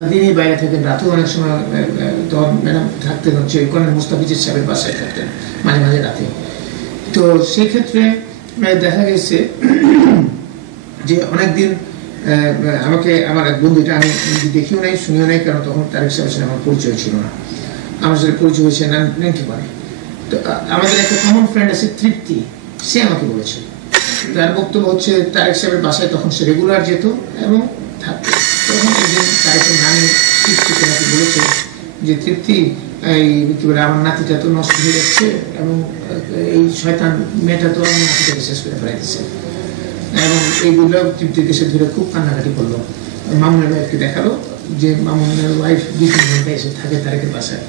দিনই বাইরে থাকেন, রাতেও অনেক সময় তখন ম্যাডাম থাকতেন হচ্ছে কর্নেল মুস্তাফিজুর সাহেবের বাসায় থাকতেন মাঝে মাঝে রাতে। তো সেই ক্ষেত্রে দেখা গেছে যে অনেকদিন আমাকে আমার এক বন্ধু, এটা আমি দেখিও নাই শুনিও নাই, কারণ তখন তারেক সাহেবের সাথে আমার পরিচয় ছিল না। আমার সাথে পরিচয় হয়েছে 91। তো আমাদের একটা কমন ফ্রেন্ড আছে তৃপ্তি, সে আমাকে বলেছে, তার বক্তব্য হচ্ছে তারেক সাহেবের বাসায় তখন সে রেগুলার যেত এবং থাকতো। তখন একদিন তারেকের নানি তৃপ্তিকে নাকি বলেছে যে তৃপ্তি, এই কি বলে, আমার নাতিটা তো নষ্ট হয়ে যাচ্ছে এবং এই শয়তান মেয়েটা তো আমার নাতিটাকে শেষ করে ফেলাইতেছে। এবং এইগুলো তৃপ্তির কাছে ধরে খুব কান্নাকাটি করলো। মামুনের ওয়াইফকে দেখালো যে মামুনের ওয়াইফ 2-3 ঘন্টা এসে থাকে তারেকের বাসায়।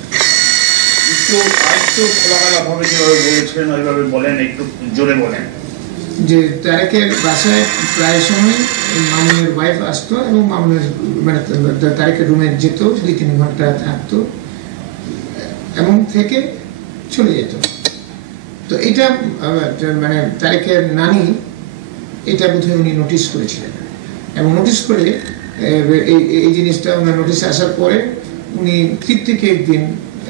যে তারেকের বাসায় প্রায় সময় মামুনের ওয়াইফ আসতো এবং মামুনের মানে তারেকের রুমে যেত, 2-3 ঘন্টা থাকতো এবং থেকে চলে যেত। তো এটা মানে তারেকের নানি এটা বোধহয় উনি নোটিস করেছিলেন এবং নোটিস করে এই জিনিসটা ওনার নোটিসে আসার পরে উনি তৃপ্তিকে একদিন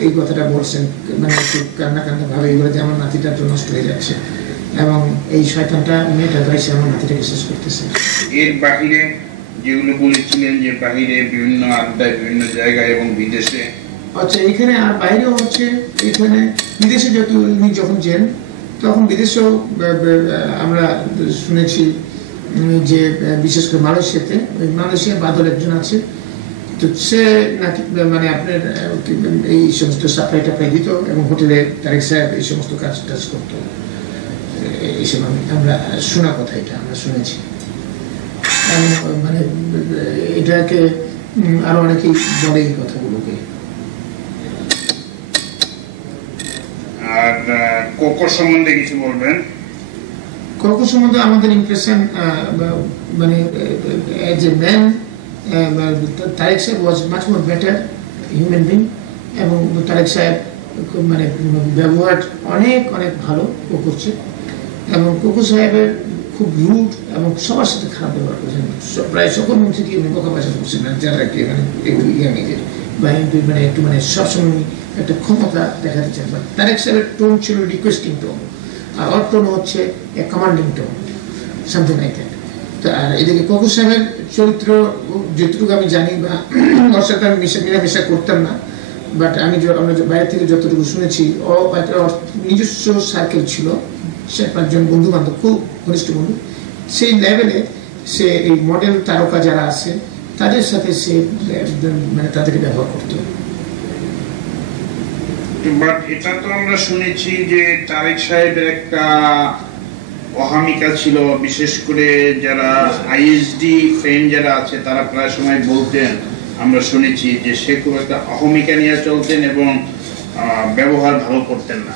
এই কথাটা বলছেন, মানে একটু কান্না কান্না ভাবে, এগুলো যে আমার নাতিটা তো নষ্ট হয়ে যাচ্ছে এবং এই শয়তানটা মেয়েটা তো এসে আমার নাতিটাকে শেষ করতেছে। এর বাহিরে যেগুলো বলেছিলেন যে বাহিরে বিভিন্ন আড্ডায় বিভিন্ন জায়গায় এবং বিদেশে, আচ্ছা এখানে আর বাইরেও হচ্ছে, এখানে বিদেশে যখন যান তখন বিদেশেও আমরা শুনেছি যে বিশেষ করে মালয়েশিয়াতে, মালয়েশিয়া বাদল একজন আছে, তো সে নাকি মানে আপনার এই সমস্ত সাপ্লাই টাপ্লাই দিত এবং হোটেলে তারেক সাহেব এই সমস্ত কাজ টাজ করতো। এইসব আমরা শোনা কথা, এটা আমরা শুনেছি। মানে এটাকে আরো অনেকেই বলে এই কথাগুলোকে। আর কোকো সম্বন্ধে কিছু বলবেন? কোকো সম্বন্ধে আমাদের ইমপ্রেশন, মানে এজ এ ম্যান তারেক সাহেব ওয়াজ much more better human being, এবং তারেক সাহেব মানে ব্যবহার অনেক অনেক ভালো করছে এবং কোকো সাহেবের খুব রুড এবং সবার সাথে খারাপ ব্যবহার করছেন। প্রায় সকল মন্ত্রীকে উনি বকা বাসা করছেন না, যারা কি মানে ইয়াংদের বা মানে একটু মানে সবসময় একটা ক্ষমতা দেখাতে চান। বাট তারেক সাহেবের টোন ছিল রিকোয়েস্টিং টোন, আর ওর টোন হচ্ছে a commanding tone, something like that. তো আর এদিকে কোকো সাহেবের চরিত্র যতটুকু আমি জানি, বা ওর সাথে আমি মেলামেশা করতাম না, বাট আমরা বাইরে থেকে যতটুকু শুনেছি, ওর নিজস্ব সার্কেল ছিল, সে 5 জন বন্ধু বান্ধব, খুব ঘনিষ্ঠ বন্ধু। সেই লেভেলে সে এই মডেল তারকা যারা আছে তাদের সাথে সে মানে তাদেরকে ব্যবহার করতো। বাট এটা তো আমরা শুনেছি যে তারেক সাহেবের একটা অহমিকা ছিল, বিশেষ করে যারা আইএসডি ফ্রেন্ড যারা আছে তারা প্রায় সময় বলতেন, আমরা শুনেছি যে সে খুব একটা অহমিকা নিয়ে চলতেন এবং ব্যবহার ভালো করতেন না।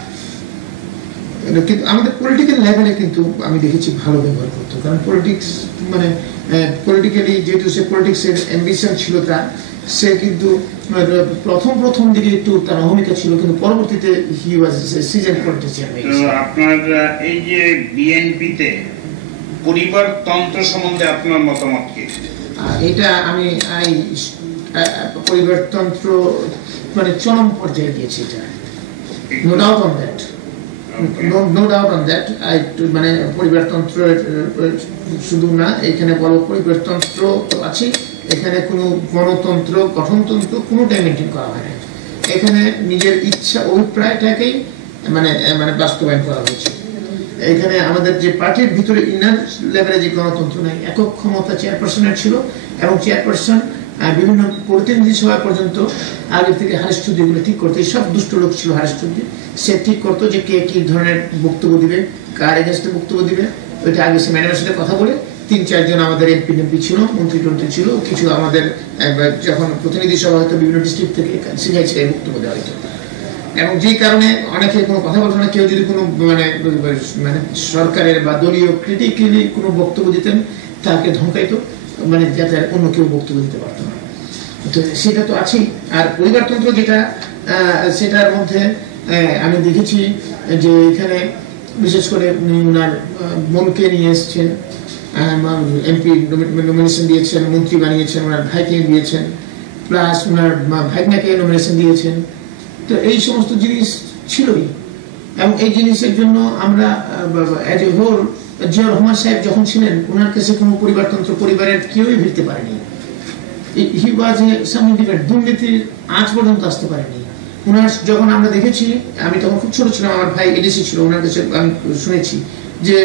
কিন্তু আমাদের পলিটিক্যাল লেভেলে কিন্তু আমি দেখেছি ভালো ব্যবহার করতো, কারণ পলিটিক্স মানে পলিটিক্যালি যেহেতু সে পলিটিক্সের অ্যাম্বিশন ছিল তার, সে কিন্তু প্রথম দিকে একটু তার অহমিকা ছিল, কিন্তু পরবর্তীতে হি ওয়াজ সিজন পলিটিশিয়ান। আপনার এই যে বিএনপিতে পরিবারতন্ত্র সম্বন্ধে আপনার মতামত কি? এটা আমি পরিবারতন্ত্র মানে চরম পর্যায়ে গিয়েছে, এটা no doubt on that, no doubt on that. মানে পরিবারতন্ত্রের শুধু না, এখানে বড় পরিবারতন্ত্র তো আছে, এখানে কোনো গণতন্ত্র গঠনতন্ত্র কোনোটাই মেনটেন করা হয় না। এখানে নিজের ইচ্ছা অভিপ্রায়টাকেই মানে মানে বাস্তবায়ন করা হয়েছে। এখানে আমাদের যে পার্টির ভিতরে ইনার লেভেলে যে গণতন্ত্র নেই, একক ক্ষমতা চেয়ারপারসনের ছিল এবং চেয়ারপারসন বিভিন্ন প্রতিনিধি সভা পর্যন্ত আগের থেকে হারেস চৌধুরীগুলো ঠিক করতো। সব দুষ্ট লোক ছিল হারেস চৌধুরী, সে ঠিক করতো যে কে কি ধরনের বক্তব্য দিবে, কার এগেন্স্টে বক্তব্য দিবে। ওইটা আগে সে ম্যাডামের সাথে কথা বলে 3-4 জন আমাদের এমপি ছিল, মন্ত্রী ছিল, কিছু আমাদের যখন প্রতিনিধি সভা হয়তো বিভিন্ন ডিস্ট্রিক্ট থেকে ছিগাই বক্তব্য দেওয়া হতো। এবং যেই কারণে অনেকে কোনো কথা বলতো না, কেউ যদি কোনো মানে মানে সরকারের বা দলীয় ক্রিটিক্যালি কোনো বক্তব্য দিতেন তাকে ধমকাইতো, মানে যাতে অন্য কেউ বক্তব্য দিতে পারতো না। তো সেটা তো আছেই। আর পরিবারতন্ত্র যেটা, সেটার মধ্যে আমি দেখেছি যে এখানে বিশেষ করে ওনার বোনকে নিয়ে এসছেন, এমপি নমিনেশন দিয়েছেন, মন্ত্রী বানিয়েছেন, ওনার ভাইকে দিয়েছেন, প্লাস ওনার ভাগনাকে নমিনেশন দিয়েছেন। তো এই সমস্ত জিনিস ছিলই, এবং এই জিনিসের জন্য আমরা as a whole Zia Rahman সাহেব যখন ছিলেন ওনার কাছে কোনো পরিবারতন্ত্র পরিবারের কেউই ভিড়তে পারেনি। হি ওয়াজ এ সাম ইন্ডিপেন্ডেন্ট, দুর্নীতির আজ পর্যন্ত আসতে পারেনি ওনার। যখন আমরা দেখেছি, আমি তখন খুব ছোট ছিলাম, আমার ভাই এডিসি ছিল, ওনার কাছে আমি শুনেছি যে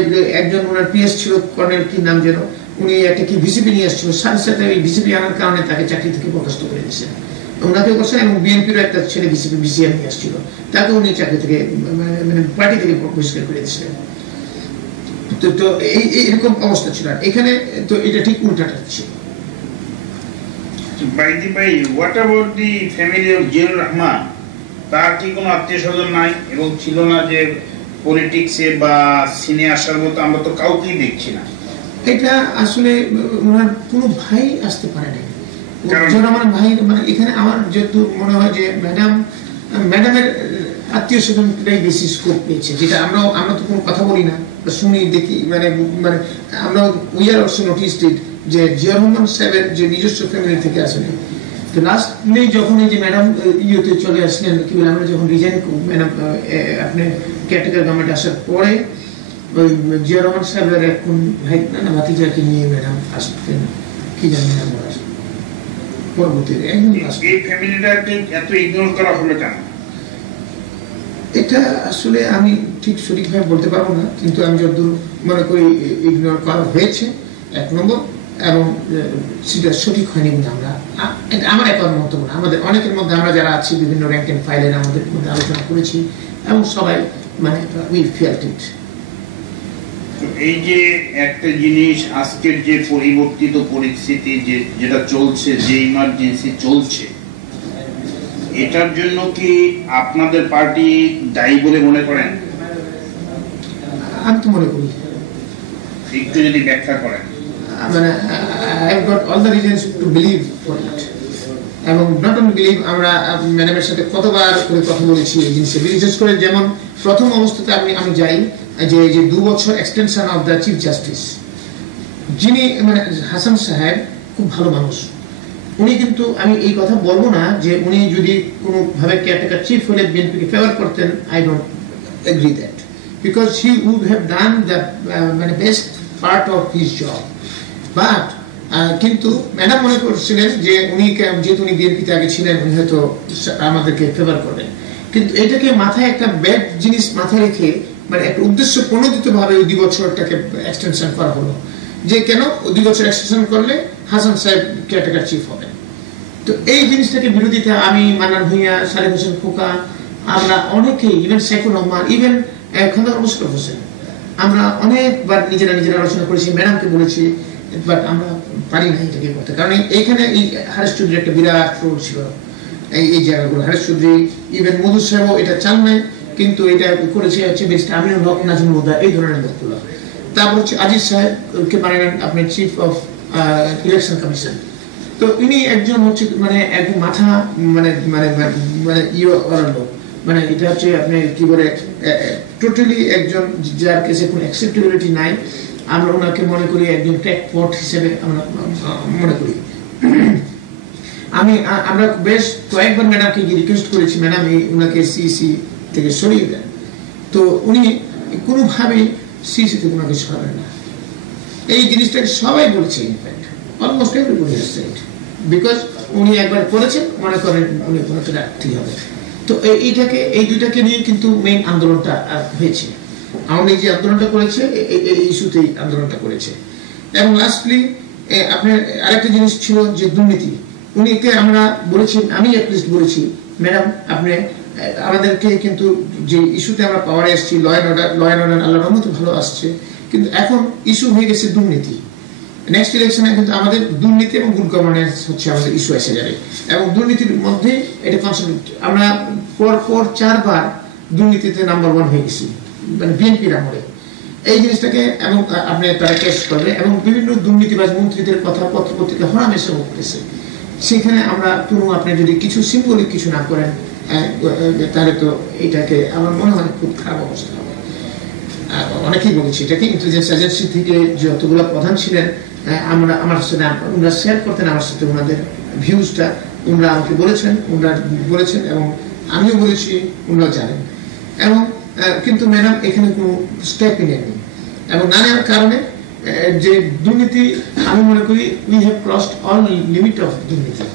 একজন ওনার পিএস ছিল, কর্নেল কি নাম যেন, উনি একটা কি ভিসিপি নিয়ে আসছিল, সাথে সাথে ওই ভিসিপি আনার কারণে তাকে চাকরি থেকে বরখাস্ত করে দিয়েছেন ওনাকে করছেন। এবং বিএনপিরও একটা ছেলে ভিসিপি ভিসিআর নিয়ে আসছিল, তাকে উনি চাকরি থেকে মানে পার্টি থেকে বহিষ্কার করে দিয়েছিলেন। তো এরকম অবস্থা ছিল এখানে। তো এটা ঠিক উল্টাটা ছিল। By the way, what about the family of Jiaur Rahman? তার কি কোনো আত্মীয় স্বজন নাই এবং ছিল না যে পলিটিক্সে বা সিনে আসার মতো? আমরা তো কাউকেই দেখছি না। এটা আসলে ওনার কোনো ভাই আসতে পারে নাই। আমার ভাই মানে এখানে আমার যেহেতু মনে হয় যে ম্যাডামের আত্মীয় স্বজনটাই বেশি স্কোপ পেয়েছে, যেটা আমরা তো কোনো কথা বলি না, শুনি দেখি, মানে আমরা উই আর অলসো নোটিসড ইট যে জিয়া রহমান সাহেবের যে নিজস্ব ফ্যামিলি থেকে আসেনি। তো লাস্টলি যখন এই যে ম্যাডাম ইয়েতে চলে আসলেন, কি বলে, আমরা যখন রিজাইন ম্যাডাম আপনি কেয়ারটেকার গভর্নমেন্ট আসার পরে ওই জিয়া রহমান সাহেবের এখন ভাই না ভাতিজাকে নিয়ে ম্যাডাম আসতেন, কি জানি না আমরা পরবর্তীতে এই ফ্যামিলিটাকে এত ইগনোর করা হলো কেন? এটা আসলে আমি ঠিক সঠিকভাবে বলতে পারবো না, কিন্তু আমি যতদূর মনে করি ইগনোর করা হয়েছে এক নম্বর, এবং সেটা সঠিক হয়নি কিন্তু আমার একবার মন্তব্য না, আমাদের অনেকের মধ্যে আমরা যারা আছি বিভিন্ন র্যাঙ্ক এন্ড ফাইলের আমাদের মধ্যে আলোচনা করেছি এবং সবাই মানে উই ফেল্ট ইট। এই যে একটা জিনিস, আজকের যে পরিবর্তিত পরিস্থিতি যেটা চলছে, যে ইমার্জেন্সি চলছে, এটার জন্য কি আপনাদের পার্টি দায়ী বলে মনে করেন? আমি তো মনে করি, একটু যদি ব্যাখ্যা করেন। মানে I have got all the reasons to believe for it, এবং not only believe, আমরা ম্যাডামের সাথে কতবার করে কথা বলেছি এই জিনিসে, বিশেষ করে যেমন প্রথম অবস্থাতে আমি যাই যে 2 বছর extension of the chief justice, যিনি মানে হাসান সাহেব খুব ভালো মানুষ, উনি কিন্তু, আমি এই কথা বলবো না যে উনি যদি কোনোভাবে কেয়ারটেকার চিফ হলে বিএনপিকে ফেভার করতেন, I don't agree that, because he would have done the মানে best part of his job. But কিন্তু ম্যাডাম মনে করছিলেন যে উনি যেহেতু উনি বিএনপিতে আগে ছিলেন, উনি হয়তো আমাদেরকে ফেভার করবেন, কিন্তু এটাকে মাথায় একটা ব্যাড জিনিস মাথায় রেখে মানে একটা উদ্দেশ্য প্রণোদিত ভাবে 2 বছরটাকে এক্সটেনশন করা হলো, যে কেন 2 বছর এক্সটেনশন করলে হাসান সাহেব কেয়ারটেকার চিফ হবেন। তো এই জিনিসটাকে বিরোধিতা আমি, মান্নান ভূঁইয়া, সালেহ হোসেন খোকা, আমরা অনেকেই, ইভেন সাইফুর রহমান, ইভেন খন্দকার মোশাররফ হোসেন, আমরা অনেকবার নিজেরা আলোচনা করেছি, ম্যাডামকে বলেছি, বাট আমরা পারি না এটাকে করতে, কারণ এইখানে এই হারেস চৌধুরীর একটা বিরাট রোল ছিল এই জায়গাগুলো। হারেস চৌধুরী, ইভেন মধু সাহেবও এটা চান নাই, কিন্তু এটা করেছে হচ্ছে ব্যারিস্টার আমিনুল হক, নাজিম মুদ্দা, এই ধরনের লোকগুলো। তারপর হচ্ছে আজিজ সাহেবকে বানালেন আপনি চিফ অফ ইলেকশন কমিশন। তো ইনি একজন হচ্ছে মানে একদম মাথা মানে মানে মানে লোক, মানে এটা হচ্ছে আপনি কি বলে টোটালি একজন যার কাছে কোনো অ্যাকসেপ্টেবিলিটি নাই, আমরা ওনাকে মনে করি একজন ক্র্যাকপট হিসেবে আমরা মনে করি। আমরা বেশ কয়েকবার ম্যাডামকে রিকোয়েস্ট করেছি, ম্যাডাম ওনাকে সিইসি থেকে সরিয়ে দেন, তো উনি কোনোভাবেই সিইসি থেকে ওনাকে সরাবেন না। এই জিনিসটাকে সবাই বলছে, in fact almost everybody has said, because উনি একবার করেছেন, মনে করেন উনি ওনাকে রাখতেই হবে। তো এইটাকে, এই দুইটাকে নিয়ে কিন্তু মেইন আন্দোলনটা হয়েছে। আওয়ামী লীগ যে আন্দোলনটা করেছে এই ইস্যুতেই আন্দোলনটা করেছে। এবং লাস্টলি আপনার আরেকটা জিনিস ছিল যে দুর্নীতি, উনিকে আমরা বলেছি, আমি অ্যাটলিস্ট বলেছি, ম্যাডাম আপনি আমাদেরকে কিন্তু যে ইস্যুতে আমরা পাওয়ারে আসছি, ল অ্যান্ড অর্ডার আল্লাহর রহমতে ভালো আসছে, কিন্তু এখন ইস্যু হয়ে গেছে দুর্নীতি। নেক্সট ইলেকশনে কিন্তু আমাদের দুর্নীতি এবং গুড গভর্নেন্স হচ্ছে আমাদের ইস্যু এসে যাবে, এবং দুর্নীতির মধ্যে এটা কনসেন্ট্রেট, আমরা পর 4 বার দুর্নীতিতে নাম্বার 1 হয়ে গেছি, মানে বিএনপির আমলে এই জিনিসটাকে, এবং আপনি তারা কেস করবে, এবং বিভিন্ন দুর্নীতিবাজ মন্ত্রীদের কথা পত্রপত্রিকা হরামেশা উঠতেছে। সেখানে আমরা কোনো, আপনি যদি কিছু সিম্বলিক কিছু না করেন তাহলে তো এটাকে আমার মনে হয় খুব খারাপ অবস্থা হবে। অনেকেই বলেছি এটাকে, ইন্টেলিজেন্স এজেন্সি থেকে যতগুলো প্রধান ছিলেন, আমার সাথে ওনারা শেয়ার করতেন আমার সাথে ওনাদের ভিউজটা, উনারা আমাকে বলেছেন এবং আমিও বলেছি, উনারা জানেন। এবং কিন্তু ম্যাডাম এখানে কোনো স্টেপই নেয়নি, এবং না নেওয়ার কারণে যে দুর্নীতি, আমি মনে করি we have crossed all limit of দুর্নীতি,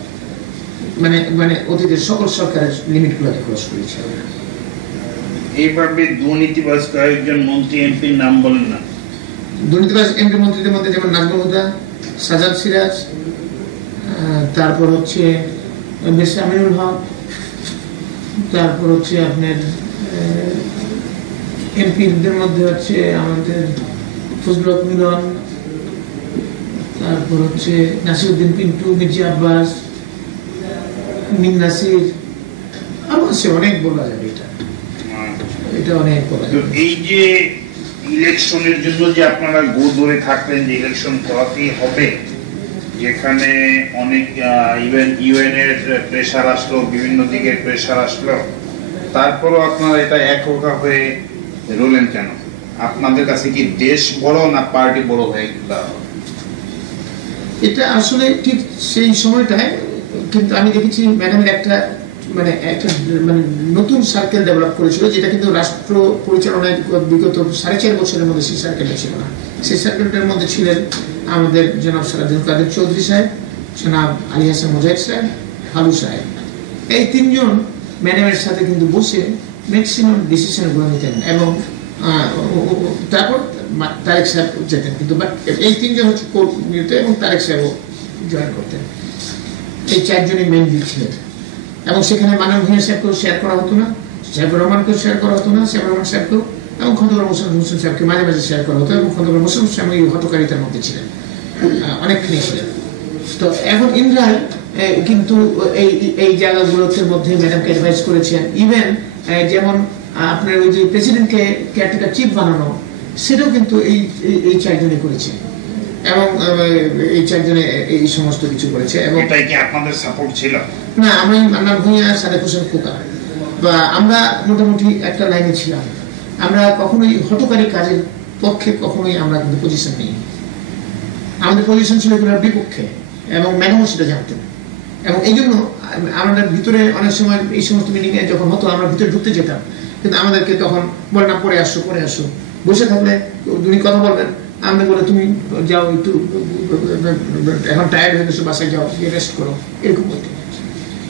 মানে অতীতের সকল সরকারের লিমিটগুলোকে ক্রস করেছে। এইভাবে দুর্নীতিবাজ কয়েকজন মন্ত্রী এমপির নাম বলেন না। দুর্নীতিবাজ এমপি মন্ত্রীদের মধ্যে যেমন নাজমুল হুদা, সাজাদ সিরাজ, তারপর হচ্ছে বেশ আমিনুল হক, তারপর হচ্ছে আপনার এমপিদের মধ্যে হচ্ছে আমাদের ফজলুল হক মিলন, তারপর হচ্ছে নাসিরউদ্দিন পিন্টু, মির্জা আব্বাস, মিন নাসির, আরো আছে, অনেক বলা যাবে। এটা অনেক বলা যাবে। এই যে ইলেকশনের জন্য যে আপনারা গো ধরে থাকলেন যে ইলেকশন করাতেই হবে, যেখানে অনেক ইউএন এর প্রেসার আসলো, বিভিন্ন দিকের প্রেসার আসলো, তারপরও আপনারা এটা একরোখা হয়ে রইলেন কেন? আপনাদের কাছে কি দেশ বড় না পার্টি বড় হয়ে গেল? এটা আসলে ঠিক সেই সময়টায় কিন্তু আমি দেখেছি ম্যাডামের একটা মানে নতুন সার্কেল ডেভেলপ করেছিল, যেটা কিন্তু রাষ্ট্র পরিচালনায় বিগত 4.5 বছরের মধ্যে সেই সার্কেলটা ছিল না। সেই সার্কেলটার মধ্যে ছিলেন আমাদের জনাব সারাদিন কাদের চৌধুরী সাহেব, জনাব আলী হাসান মুজাহিদ সাহেব, হালু সাহেব। এই তিনজন ম্যাডামের সাথে কিন্তু বসে ম্যাক্সিমাম ডিসিশন গুলো নিতেন, এবং তারপর তারেক সাহেব যেতেন, কিন্তু এই তিনজন হচ্ছে কোর নিত এবং তারেক সাহেবও জয়েন করতেন। এই 4 জনই মেন লিড ছিলেন, এবং সেখানে মানব ভূঁইয়া সাহেবকেও শেয়ার করা হতো না, সাহেবুর রহমানকেও শেয়ার করা হতো না, সাহেবুর রহমান সাহেবকেও, এবং খন্দকার মোশাররফ হোসেন সাহেবকে মাঝে মাঝে শেয়ার করা হতো, এবং খন্দকার মোশাররফ সাহেব এই হতকারিতার মধ্যে ছিলেন, অনেকখানি ছিলেন। তো এখন ইন্দ্রাল কিন্তু এই জায়গাগুলোতে মধ্যে ম্যাডামকে অ্যাডভাইস করেছেন। ইভেন যেমন আপনার ওই যে প্রেসিডেন্টকে কেয়ারটেকার চিফ বানানো, সেটাও কিন্তু এই 4 জনই করেছে, এবং এই 4 জনে এই সমস্ত কিছু করেছে। এবং এটাই কি আপনাদের সাপোর্ট ছিল? না, আমি মান্নান ভূঁইয়া, সাদেক হোসেন খোকা বা আমরা মোটামুটি একটা লাইনে ছিলাম। আমরা কখনোই হটকারী কাজের পক্ষে কখনোই আমরা কিন্তু পজিশন নিই। আমাদের পজিশন ছিল এগুলোর বিপক্ষে, এবং ম্যাডামও সেটা জানতেন। এবং এই জন্য আমাদের ভিতরে অনেক সময় এই সমস্ত মিটিংয়ে যখন হতো আমরা ভিতরে ঢুকতে যেতাম, কিন্তু আমাদেরকে তখন বলে না, পরে আসো। বসে থাকলে উনি কথা বলবেন, আমরা বলে তুমি যাও, একটু এখন টায়ার্ড হয়ে গেছো, বাসায় যাও, রেস্ট করো, এরকম বলতে,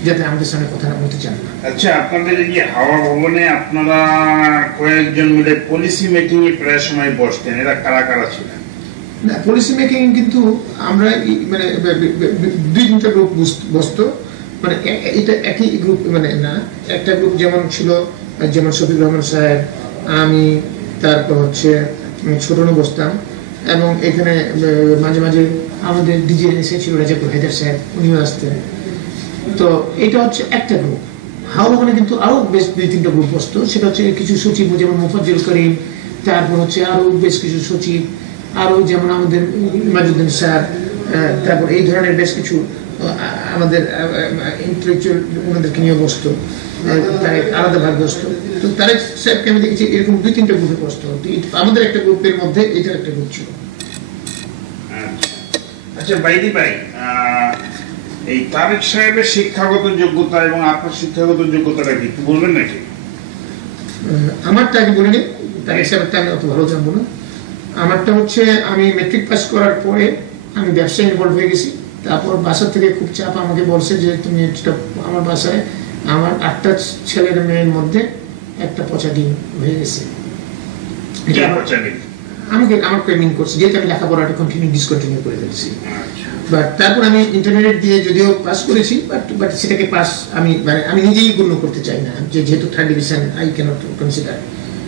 যাতে আমাদের সামনে কথা না বলতে চান না। আচ্ছা, আপনাদের এই যে হাওয়া ভবনে আপনারা কয়েকজন মিলে পলিসি মিটিং এ প্রায় সময় বসতেন, এরা কারা কারা ছিলেন? না, পলিসি মেকিং কিন্তু আমরা মানে 2-3টা গ্রুপ বসতো, মানে এটা একই গ্রুপ, মানে না, একটা গ্রুপ যেমন ছিল, যেমন শফিক রহমান সাহেব, আমি, তারপর হচ্ছে ছোটনু বসতাম, এবং এখানে মাঝে মাঝে আমাদের ডিজে এসেছিল রাজাপুর হায়দার সাহেব, উনিও আসতেন। তো এটা হচ্ছে একটা গ্রুপ। হাওয়া ভবনে কিন্তু আরো বেশ 2-3টা গ্রুপ বসতো, সেটা হচ্ছে কিছু সচিব যেমন মুফাজ্জল করিম, তারপর হচ্ছে আরো বেশ কিছু সচিব, আরো যেমন আমাদের মাজুদ্দিন স্যার, তারপর এই ধরনের বেশ কিছু আমাদের ইন্টেলেকচুয়াল ওনাদেরকে নিয়ে বসতো, তারেক আলাদা ভাগ বসতো। তো তারেক সাহেবকে আমি দেখেছি এরকম 2-3টা গ্রুপে বসতো। আমাদের একটা গ্রুপের মধ্যে এটা একটা গ্রুপ ছিল। আচ্ছা বাইদি ভাই, এই তারেক সাহেবের শিক্ষাগত যোগ্যতা এবং আপনার শিক্ষাগত যোগ্যতাটা কি একটু বলবেন নাকি? আমারটা আগে বলিনি, তারেক সাহেবটা আমি অত ভালো জানবো না। আমারটা হচ্ছে আমি মেট্রিক পাস করার পরে আমি ব্যবসায় ইনভলভ হয়ে গেছি। তারপর বাসা থেকে খুব চাপ আমাকে বলছে যে তুমি আমার বাসায় আমার 8টা ছেলের মেয়ের মধ্যে একটা পচা ডিম হয়ে গেছে, আমাকে মিন করছে, যেহেতু আমি লেখাপড়াটা ডিসকন্টিনিউ করে ফেলছি। বাট তারপর আমি ইন্টারমিডিয়েট দিয়ে যদিও পাস করেছি, বাট সেটাকে পাস আমি নিজেই গণ্য করতে চাই না, যেহেতু 3rd division I can't consider,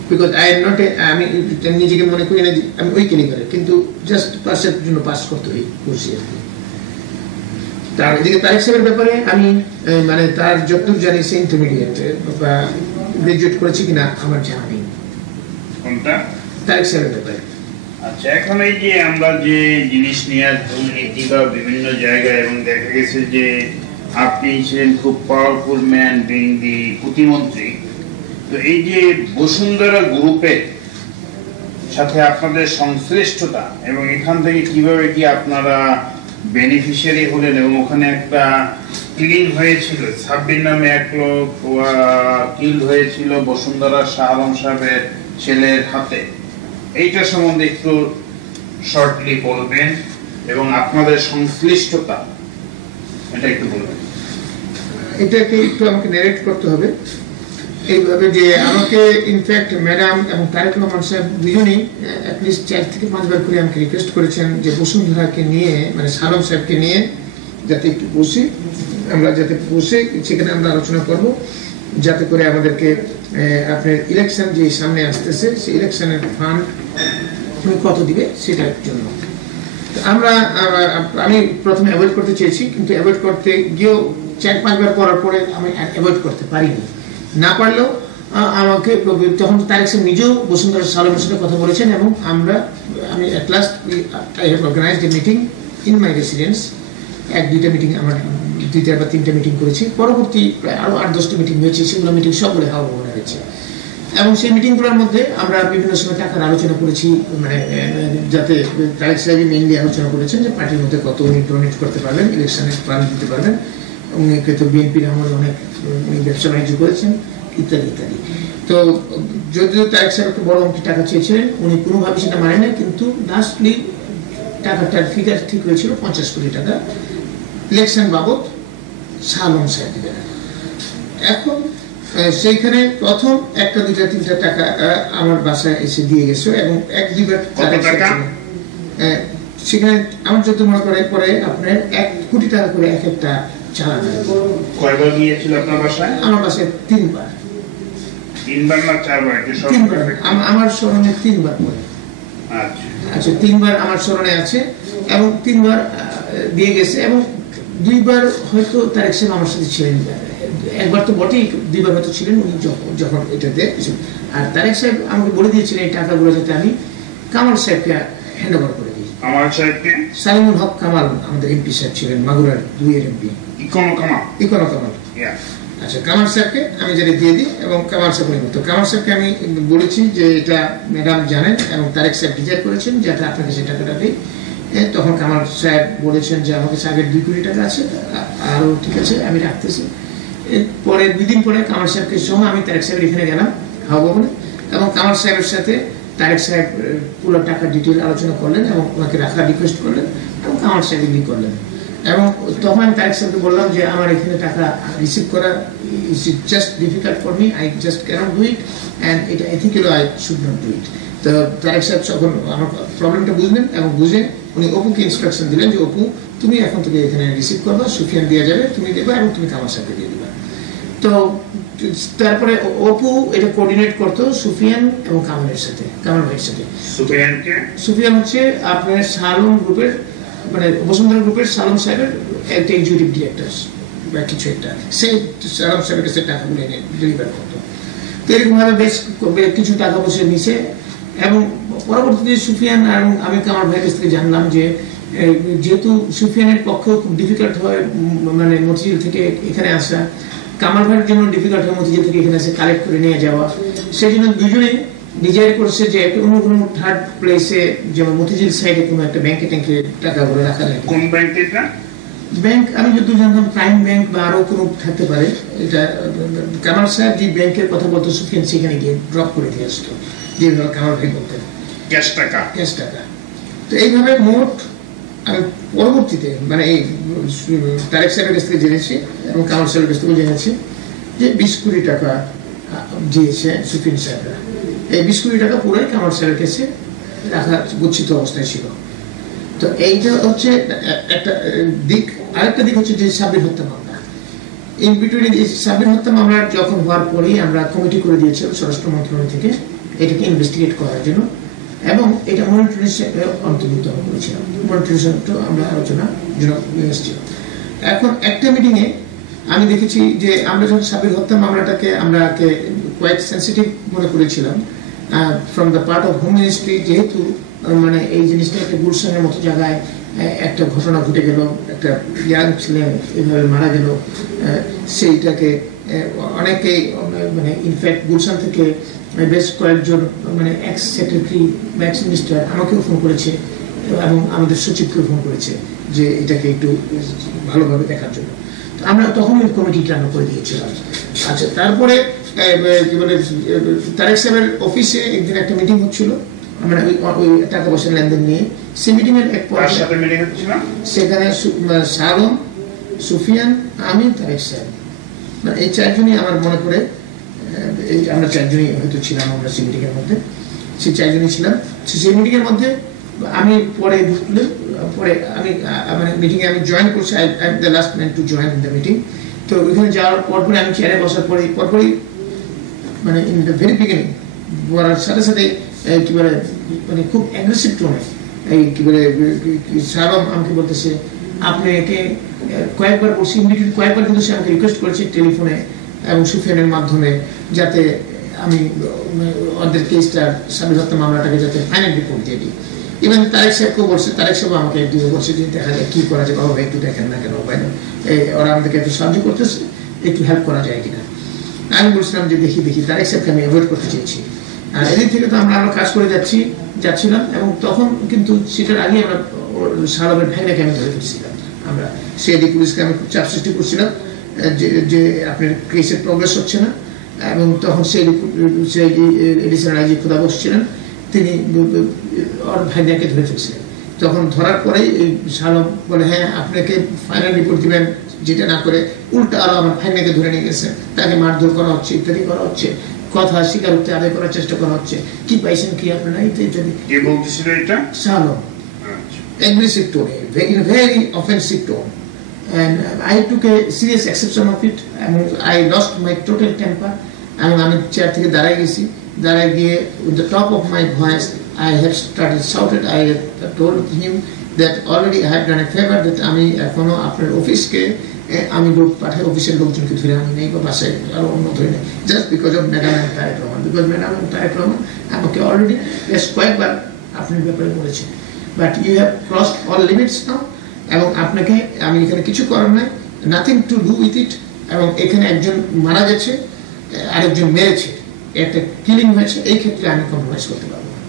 because I am not আমি নিজেকে মনে করি না যে আমি ওই ক্যালিবারে, কিন্তু জাস্ট পাসের জন্য পাস করতে করছি আর কি। তার এদিকে তারেক সাহেবের ব্যাপারে আমি মানে তার যতটুকু জানি সে ইন্টারমিডিয়েট বা গ্রাজুয়েট করেছি কিনা আমার জানা নেই। কোনটা? তারেক সাহেবের ব্যাপারে। আচ্ছা, এখন এই যে আমরা যে জিনিস নিয়ে দুর্নীতি বা বিভিন্ন জায়গায়, এবং দেখা গেছে যে আপনি ছিলেন খুব পাওয়ারফুল ম্যান বিং দি প্রতিমন্ত্রী, তো এই যে বসুন্ধরা গ্রুপের সাথে আপনাদের সংশ্লিষ্টতা এবং এখান থেকে কিভাবে কি আপনারা বেনিফিশিয়ারি হলেন এবং ওখানে একটা কিলিং হয়েছিল, সাব্বির নামে এক লোক কিল হয়েছিল বসুন্ধরা শাহ আলম সাহেবের ছেলের হাতে, এইটা সম্বন্ধে একটু শর্টলি বলবেন এবং আপনাদের সংশ্লিষ্টতা এটা একটু বলবেন। এটাকে একটু আমাকে নারেট করতে হবে এইভাবে যে আমাকে ইনফ্যাক্ট ম্যাডাম এবং তারেক রহমান সাহেব দুজনেই অ্যাটলিস্ট 4 থেকে 5 বার করে আমাকে রিকোয়েস্ট করেছেন যে বসুন্ধরাকে নিয়ে মানে সালম সাহেবকে নিয়ে যাতে একটু বসি, আমরা যাতে বসে সেখানে আমরা আলোচনা করব, যাতে করে আমাদেরকে আপনার ইলেকশন যে সামনে আসতেছে সেই ইলেকশনের ফান্ড কত দিবে সেটার জন্য। আমি প্রথমে অ্যাভয়েড করতে চেয়েছি, কিন্তু অ্যাভয়েড করতে গিয়েও 4-5 বার করার পরে আমি অ্যাভয়েড করতে পারিনি। না পারলেও আমাকে তখন তারেক সাহেব নিজেও বসুন্ধরা সালমের সাথে কথা বলেছেন এবং আমি at last I have organised a meeting in my residence. 1-2টা মিটিং আমার 2টা বা 3টা মিটিং করেছি, পরবর্তী প্রায় আরো 8-10টা মিটিং হয়েছে, সেগুলো মিটিং সবগুলো হাওয়া ভবনে হয়েছে এবং সেই মিটিংগুলোর মধ্যে আমরা বিভিন্ন সময় টাকার আলোচনা করেছি, মানে যাতে তারেক সাহেব মেইনলি আলোচনা করেছেন যে পার্টির মধ্যে কত উনি ডোনেট করতে পারবেন, ইলেকশনে প্রাণ দিতে পারবেন, উনি তো বিএনপির আমলে অনেক উনি ব্যবসা বাণিজ্য করেছেন ইত্যাদি ইত্যাদি। তো যদিও তারেক সাহেব একটু বড় অঙ্কের টাকা চেয়েছিলেন, উনি কোনোভাবে সেটা মানে না, কিন্তু লাস্টলি টাকাটার ফিগার ঠিক হয়েছিল 50 কোটি টাকা ইলেকশন বাবদ সালম সাহেব দিবেন। এখন সেইখানে প্রথম 1-2-3টা টাকা আমার বাসায় এসে দিয়ে গেছে এবং 1-2 বার সেখানে আমার যত মনে করে পরে আপনার 1 কোটি টাকা করে এক একটা চালানো। কয়বার গিয়েছিল আপনার বাসায়? আমার বাসায় 3 বার। 3 বার না 4 বার? 3 বার আমার স্মরণে 3 বার করে। আচ্ছা 3 বার আমার স্মরণে আছে এবং 3 বার দিয়ে গেছে এবং 2 বার হয়তো তারেক সাহেব আমার সাথে ছিলেন, একবার তো বটেই, 2 বার হয়তো ছিলেন উনি যখন এটাতে। আর তারেক সাহেব আমাকে বলে দিয়েছিলেন এই টাকাগুলো যাতে আমি কামাল সাহেবকে হ্যান্ড ওভার করে দিই। কামাল সাহেবকে? সালিমুল হক কামাল আমাদের এমপি সাহেব ছিলেন, মাগুরার 2 এর এমপি। ইকোনো কামাল। আচ্ছা, কামাল সাহেবকে আমি যেটা দিয়ে দিই এবং কামাল সাহেব তো কামাল সাহেবকে আমি বলেছি যে এটা ম্যাডাম জানেন এবং তারেক সাহেব ডিজাইন করেছেন যাতে আপনাকে সে টাকাটা দিই। তখন কামাল সাহেব বলেছেন যে আমাকে আগের 2 কোটি টাকা আছে, আরও ঠিক আছে আমি রাখতেছি। পরে 2 দিন পরে কামাল সাহেবকে সহ আমি তারেক সাহেবের এখানে গেলাম হাওয়া ভবনে এবং কামাল সাহেবের সাথে তারেক সাহেব পুরো টাকার ডিটেল আলোচনা করলেন এবং ওনাকে রাখার রিকোয়েস্ট করলেন এবং কামাল সাহেব এগ্রি করলেন। এবং তখন আমি তারেক সাহেবকে বললাম যে আমার এখানে টাকা রিসিভ করা is just difficult for me, I just can't do it and এটা ethical, I should not do it. তো তারেক সাহেব যখন আমার প্রবলেমটা বুঝলেন এবং বুঝে উনি অপুকে ইনস্ট্রাকশন দিলেন যে অপু তুমি এখন থেকে এখানে রিসিভ করবা, সুফিয়ান দিয়ে যাবে, তুমি দেবা এবং তুমি কামাল সাহেবকে দিয়ে দেবা। তো তারপরে অপু এটা কোঅর্ডিনেট করতো সুফিয়ান এবং কামালের সাথে, কামাল ভাইয়ের সাথে। সুফিয়ান হচ্ছে আপনার সালম গ্রুপের মানে বসুন্ধরা গ্রুপের সালম সাহেবের একটা এক্সিকিউটিভ ডিরেক্টর বা কিছু একটা, সে সালম সাহেবের কাছে টাকাগুলো এনে ডেলিভার করতো। তো এরকমভাবে বেশ কিছু টাকা পয়সা নিছে এবং পরবর্তীতে সুফিয়ান এবং আমি কামাল ভাইয়ের কাছ থেকে জানলাম যে যেহেতু সুফিয়ানের পক্ষেও খুব ডিফিকাল্ট হয় মানে মতিঝিল থেকে এখানে আসা, কামাল ভাইয়ের জন্য ডিফিকাল্ট হয় মতিঝিল থেকে এখানে এসে কালেক্ট করে নিয়ে যাওয়া, সেই জন্য দুজনেই ডিজাইড করছে যে অন্য কোনো থার্ড প্লেসে যেমন মতিঝিল সাইডে কোনো একটা ব্যাংকে ট্যাঙ্কে টাকাগুলো রাখা যায়। কোন ব্যাংকে? ব্যাংক আমি যত জানতাম প্রাইম ব্যাংক বা আরো কোনো থাকতে পারে। এটা কামাল সাহেব যে ব্যাংকের কথা বলতো সুফিয়ান সেখানে গিয়ে ড্রপ করে দিয়ে আসতো, যেভাবে কামাল ভাই বলতেন ক্যাশ টাকা। তো এইভাবে মোট আমি পরবর্তীতে মানে এই তারেক সাহেবের কাছ থেকে জেনেছি এবং কামাল সাহেবের কাছ থেকেও জেনেছি যে 20 কোটি টাকা দিয়েছে সুফিয়ান সাহেবরা। এই 20 কোটি টাকা পুরোই কামাল সাহেবের কাছে রাখা গচ্ছিত অবস্থায় ছিল। তো এইটা হচ্ছে একটা দিক। আরেকটা দিক হচ্ছে যে সাব্বির হত্যা মামলা। ইন বিটুইন এই সাব্বির হত্যা মামলা যখন হওয়ার পরেই আমরা কমিটি করে দিয়েছিলাম স্বরাষ্ট্র মন্ত্রণালয় থেকে এটাকে ইনভেস্টিগেট করার জন্য এবং এটা মনিটরিং অন্তর্ভুক্ত করেছিলাম। মনিটরিং আমরা আলোচনা জন্য এসেছিল। এখন একটা মিটিংয়ে আমি দেখেছি যে আমরা যখন সাব্বির হত্যা মামলাটাকে আমরা কোয়াইট সেন্সিটিভ মনে করেছিলাম from the part of home ministry, যেহেতু মানে এই জিনিসটা একটা গুলশানের মতো জায়গায় একটা ঘটনা ঘটে গেল, একটা ইয়াং ছেলে এভাবে মারা গেল, সেইটাকে অনেকেই মানে ইনফ্যাক্ট গুলশান থেকে বেশ কয়েকজন মানে এক্স সেক্রেটারি বা এক্স মিনিস্টার আমাকেও ফোন করেছে এবং আমাদের সচিবকেও ফোন করেছে যে এটাকে একটু ভালোভাবে দেখার জন্য। আমরা তখন ওই কমিটিটা আমরা করে দিয়েছিলাম। আচ্ছা, তারপরে কি বলে তারেক সাহেবের অফিসে একদিন একটা মিটিং হচ্ছিল, মানে ওই টাকা পয়সা লেনদেন নিয়ে। সেই মিটিং এর এক পর্যায়ে সেখানে সালম, সুফিয়ান, আমি, তারেক সাহেব, মানে এই চারজনই আমার মনে করে আমরা চারজনই হয়তো ছিলাম আমরা সেই মিটিং এর মধ্যে। সেই চারজনই ছিলাম সেই মিটিং এর মধ্যে। আমি পরে ঢুকলে পরে আমি মানে মিটিং এ আমি জয়েন করছি, I am the last man to join in the meeting. তো ওইখানে যাওয়ার পরপরই আমি চেয়ারে বসার পরপরই মানে ইন দ্য ভেরি বিগিনিং বলার সাথে সাথে কি বলে মানে খুব অ্যাগ্রেসিভ টোনে এই কি বলে সারম আমাকে বলতেছে, আপনি একে কয়েকবার বলছি ইমিডিয়েটলি কয়েকবার কিন্তু সে আমাকে রিকোয়েস্ট করেছে টেলিফোনে এবং সুফিয়ানের মাধ্যমে যাতে আমি ওদের কেসটার সাবির হত্যা মামলাটাকে যাতে ফাইনাল রিপোর্ট দিয়ে দিই। ইভেন তারেক সাহেবকেও বলছে, তারেক সাহেব আমাকে একদিন বলছে যে দেখা যায় কি করা যায় বাবা, একটু দেখেন না কেন ভাই, ওরা আমাদেরকে একটু সাহায্য করতেছে, একটু হেল্প করা যায় কিনা। আমি বলছিলাম যে দেখি তারেক সাহেবকে আমি অ্যাভয়েড করতে চেয়েছি। আর এদিক থেকে তো আমরা কাজ করে যাচ্ছিলাম এবং তখন কিন্তু সেটার আগে আমরা সারবের ভাইনাকে আমি ধরে ফেলছিলাম। আমরা সিআইডি পুলিশকে আমি খুব চাপ সৃষ্টি করছিলাম যে আপনার কেসের প্রগ্রেস হচ্ছে না, এবং তখন সিআইডি এডিশনাল আইজি খোদা বসছিলেন, তিনি ওর ভাইনাকে ধরে ফেলছিলেন। তখন ধরার পরেই এই সালম বলে হ্যাঁ আপনাকে ফাইনাল রিপোর্ট দিবেন, যেটা না করে উল্টা আরো আমার ভাইনাকে ধরে নিয়ে গেছে, তাকে মারধর করা হচ্ছে, ইত্যাদি করা হচ্ছে, কথা স্বীকারোক্তি আদায় করার চেষ্টা করা হচ্ছে, কি পাইছেন কি আপনারা ইত্যাদি। কে বলতেছিল এটা? সালম। Aggressive tone, very offensive tone, and I took a serious exception of it. I lost my total temper. আমি চেয়ার থেকে দাঁড়ায় গিয়ে with the top of my voice I have started shouted. I have told him that already I have done a favor, that আমি এখনো আপনার অফিসকে আমি লোক পাঠাই, অফিসের লোকজনকে ধরে আমি নেই বা বাসায় আরো অন্য ধরে নেই, just because of madam Tarek Rahman. Because madam Tarek Rahman আমাকে অলরেডি বেশ কয়েকবার আপনার ব্যাপারে বলেছেন, but you have crossed all limits now, এবং আপনাকে আমি এখানে কিছু করার নাই, nothing to do with it. এবং এখানে একজন মারা গেছে, আরেকজন মেরেছে, একটা কিলিং হয়েছে, এই ক্ষেত্রে আমি কম্প্রোমাইজ করতে পারবো না।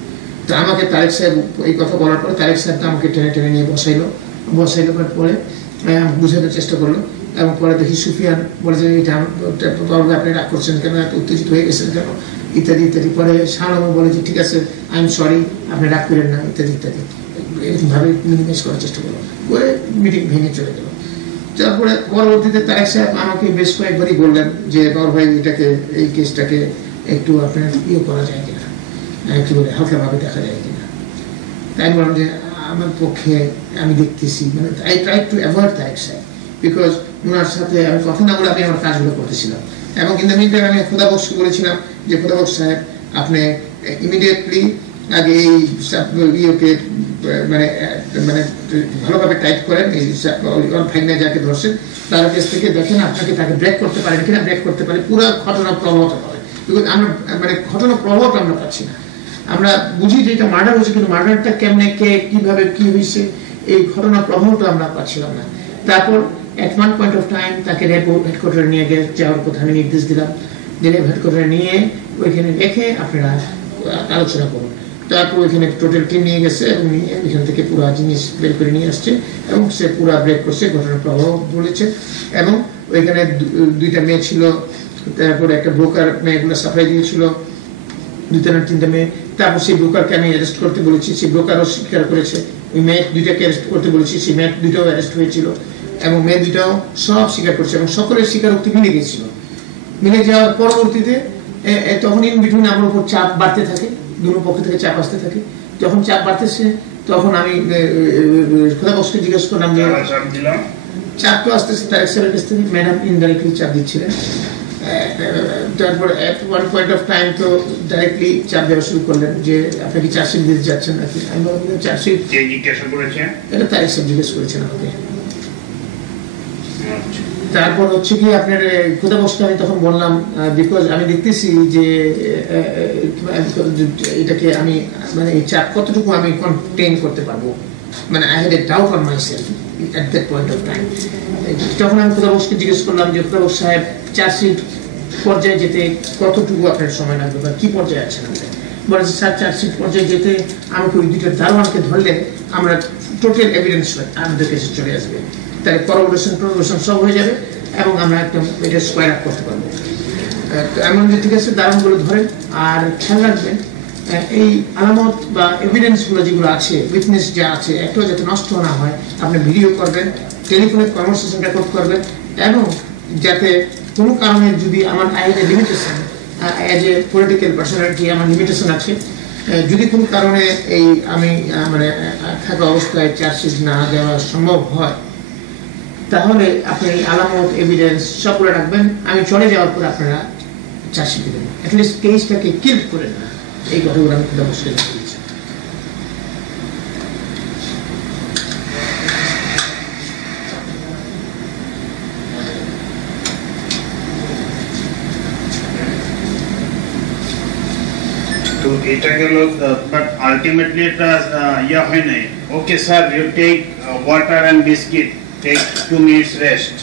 তো আমাকে তারেক সাহেব এই কথা বলার পরে তারেক সাহেব আমাকে টেনে নিয়ে বসাইলো পরে বুঝানোর চেষ্টা করলো, এবং পরে দেখি সুফিয়ান বলে যে এটা আপনি রাগ করছেন কেন, এত উত্তেজিত হয়ে গেছেন কেন, ইত্যাদি ইত্যাদি। পরে শাহনামও বলে যে ঠিক আছে আই এম সরি, আপনি রাগ করেন না, ইত্যাদি ইত্যাদি, এরকমভাবে মিনিমাইজ করার চেষ্টা করলো, করে মিটিং ভেঙে চলে গেল। তারপরে পরবর্তীতে তারেক সাহেব আমাকে বেশ কয়েকবারই বললেন যে বাবর ভাই এটাকে এই কেসটাকে একটু আপনার করা যায় কিনা, কি বলে হালকাভাবে দেখা যায় কিনা। তাই বললাম যে আমার পক্ষে আমি দেখতেছি, মানে I try to avoid Tarique সাহেব, বিকজ ওনার সাথে আমি কথা না বলে আমি আমার কাজগুলো করতেছিলাম। এবং ইন দ্য মিনটাইম আমি খোদা বক্সকে বলেছিলাম যে খোদা বক্স সাহেব আপনি ইমিডিয়েটলি আগে এই ইয়েকে মানে ভালোভাবে টাইট করেন, ভাইনা যাকে ধরছেন তার কাছ থেকে দেখেন আপনাকে তাকে ব্রেক করতে পারেন কিনা, ব্রেক করতে পারে পুরো ঘটনা প্রভাবিত হবে। বিকজ আমরা মানে ঘটনা প্রভাবটা আমরা পাচ্ছি না, আমরা বুঝি যে এটা মার্ডার হয়েছে, কিন্তু মার্ডারটা কেমনে, কে কিভাবে কি হয়েছে, এই ঘটনা প্রভাবটা আমরা পাচ্ছিলাম না। তারপর at one point of time তাকে র্যাব হেডকোয়ার্টারে নিয়ে যাওয়ার কথা আমি নির্দেশ দিলাম, র্যাব হেডকোয়ার্টারে নিয়ে ওইখানে রেখে আপনারা আলোচনা করুন। তারপর ওইখানে টোটাল টিম নিয়ে গেছে এবং নিয়ে ওইখান থেকে পুরো জিনিস বের করে নিয়ে আসছে, এবং সে পুরো ব্রেক করছে, ঘটনার প্রভাব বলেছে। এবং ওইখানে দুইটা মেয়ে ছিল, তারপরে একটা ব্রোকার মেয়েগুলো সাপ্লাই দিয়েছিল, দুইটা না তিনটা মেয়ে। তারপর সেই ব্রোকারকে আমি অ্যারেস্ট করতে বলেছি, সেই ব্রোকারও স্বীকার করেছে। ওই মেয়ে দুইটাকে অ্যারেস্ট করতে বলেছি, সেই মেয়ে দুইটাও অ্যারেস্ট হয়েছিল, এবং মেয়ে দুইটাও সব স্বীকার করছে, এবং সকলের স্বীকারোক্তি মিলে গেছিল। মিলে যাওয়ার পরবর্তীতে তখন ইন বিটুইন আমার উপর চাপ বাড়তে থাকে, দুটো পক্ষ থেকে চাপ আসতে থাকে। যখন চাপ বাড়তেছে তখন আমি খোদা বক্সকে জিজ্ঞেস করলাম যে চাপ তো আসতেছে তারেক সাহেবের কাছ থেকে, ম্যাডাম ইনডাইরেক্টলি চাপ দিচ্ছিলেন। তারপর এট ওয়ান পয়েন্ট অফ টাইম তো ডাইরেক্টলি চাপ দেওয়া শুরু করলেন যে আপনি কি চার্জশিট দিতে যাচ্ছেন নাকি। আমি বললাম চার্জশিট এটা তারেক সাহেব জিজ্ঞেস করেছেন আমাকে। তারপর হচ্ছে কি আপনার খোদা বক্সকে আমি তখন বললাম, বিকজ আমি দেখতেছি যে এটাকে আমি মানে এই চাপ কতটুকু আমি কন্টেইন করতে পারবো, মানে I had a doubt on my self at that point of time. তখন আমি খোদা বক্সকে জিজ্ঞেস করলাম যে খোদা বক্স সাহেব চার্জশিট পর্যায়ে যেতে কতটুকু আপনার সময় লাগবে বা কি পর্যায়ে আছেন আপনি। বলে স্যার চার্জশিট পর্যায়ে যেতে আমাকে ওই দুইটা দারোয়ানকে ধরলে আমরা টোটাল এভিডেন্স আমাদের কাছে চলে আসবে, তাহলে করোবোরেশন সব হয়ে যাবে এবং আমরা একদম এটা স্কোয়ার আপ করতে পারবো। এমন যে ঠিক আছে দারুণগুলো ধরেন, আর খেয়াল রাখবেন এই আলামত বা এভিডেন্সগুলো যেগুলো আছে, উইটনেস যা আছে একটাও যাতে নষ্ট না হয়। আপনি ভিডিও করবেন, টেলিফোনে কনভারসেশন রেকর্ড করবেন, এবং যাতে কোনো কারণে যদি আমার আইনে limitation as a political personality আমার লিমিটেশন আছে, যদি কোনো কারণে এই আমি মানে থাকা অবস্থায় চার্জশিট না দেওয়া সম্ভব হয়, তাহলে আপনি আলামত এভিডেন্স সবগুলো রাখবেন। আমি চলে যাওয়ার পর আপনারা চার্জশিট দেবেন, অ্যাটলিস্ট কেসটাকে কিল করে না। এই কথাগুলো আমি খুব অবশ্যই বলছি। তো এটা গেল, বাট আলটিমেটলি এটা ইয়া হয় নাই। Okay sir, you take water and biscuit, take 2 minutes রেস্ট।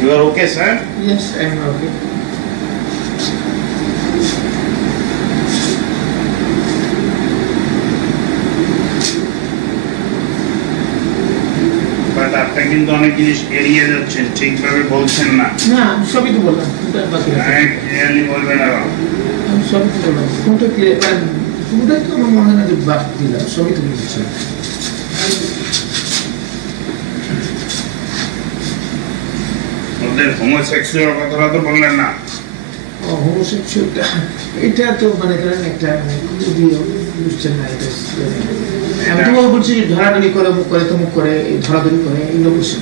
You are okay, sir? Yes, I am okay. But আপনি কিন্তু অনেক জিনিস এড়িয়ে যাচ্ছেন, ঠিকভাবে বলছেন না। না, আমি সবই তো বললাম, কোনটা বাকি আছে? ক্লিয়ারলি বলবেন আরো। আমি সবই তো বললাম, কোনটা ক্লিয়ার, কোনটাই তো আমার মনে হয় না যে বাদ দিলাম, সবই তো বলছি। ওদের হোমোসেক্সুয়াল কথাটা তো বললেন না। হোমোসেক্সুয়ালটা এটা তো মানে করেন একটা খুবই বুঝছেন না, এটা আমি তো বলছি ধরাধরি করে, মুখ করে তমুক করে, ধরাধরি করে এগুলো বলছি।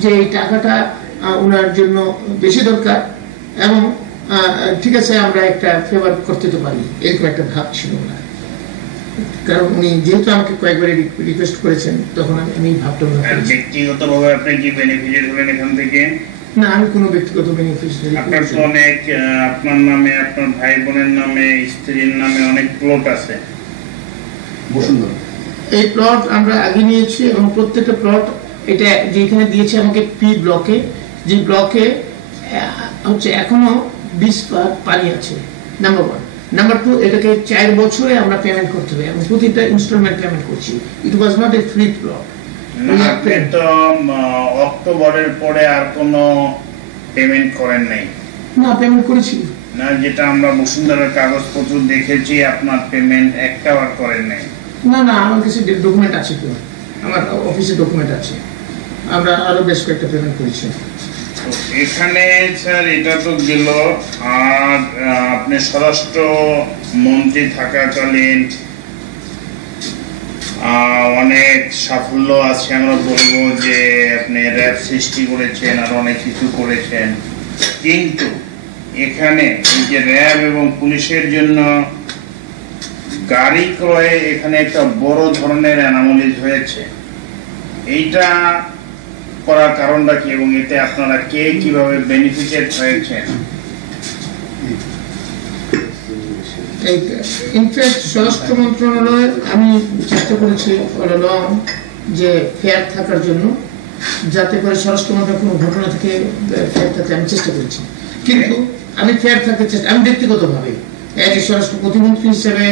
যে এই টাকাটা ওনার জন্য বেশি দরকার, এবং ঠিক আছে আমরা একটা ফেভার করতে তো পারি, এরকম একটা ভাব ছিল ওনার। কারণ উনি যেহেতু আমাকে কয়েকবার রিকোয়েস্ট করেছেন, তখন আমি ভাবটা ব্যক্তিগতভাবে আপনি কি বেনিফিটেড হলেন এখান থেকে? না, আমি কোনো ব্যক্তিগত বেনিফিশিয়ারি। আপনার তো অনেক, আপনার নামে, আপনার ভাই বোনের নামে, স্ত্রীর নামে অনেক প্লট আছে বসুন্ধরা। এই প্লট আমরা আগে নিয়েছি, এবং প্রত্যেকটা প্লট এটা যেখানে দিয়েছে আমাকে পি ব্লকে, যে ব্লকে হচ্ছে এখনো 20 পানি আছে, নাম্বার 1। নাম্বার 2, এটাকে 4 বছরে আমরা পেমেন্ট করতে হবে, এবং প্রতিটা ইনস্টলমেন্ট পেমেন্ট করছি। It was not a free plot. আপনি তো অক্টোবরের পরে আর কোনো পেমেন্ট করেন নাই? না, পেমেন্ট করেছি না, যেটা আমরা বসুন্ধরার কাগজপত্র দেখেছি আপনার পেমেন্ট একটাও আর করেন নাই। না না, আমার কাছে ডকুমেন্ট আছে, তো আমার অফিসে ডকুমেন্ট আছে, আমরা আরো বেশ কয়েকটা পেমেন্ট করেছি। এখানে স্যার এটা তো গেল, আর আপনি স্বরাষ্ট্র মন্ত্রী থাকাকালীন অনেক সাফল্য আছে, আমরা বলবো যে আপনি র্যাব সৃষ্টি করেছেন আর অনেক কিছু করেছেন, কিন্তু এখানে এই যে র্যাব এবং পুলিশের জন্য গাড়ি ক্রয়ে এখানে একটা বড় ধরনের অ্যানোমালিজ হয়েছে। এইটা করার কারণটা কি, এবং এতে আপনারা কে কিভাবে বেনিফিটেড হয়েছে? ইনফ্যাক্ট স্বরাষ্ট্র মন্ত্রণালয়ে আমি চেষ্টা করেছি যে ফেয়ার থাকার জন্য, যাতে করে স্বরাষ্ট্র মন্ত্রণালয় কোনো ঘটনা থেকে ফেয়ার থাকতে আমি চেষ্টা করেছি। কিন্তু আমি ফেয়ার থাকতে চেষ্টা, আমি ব্যক্তিগতভাবে স্বরাষ্ট্র প্রতিমন্ত্রী হিসেবে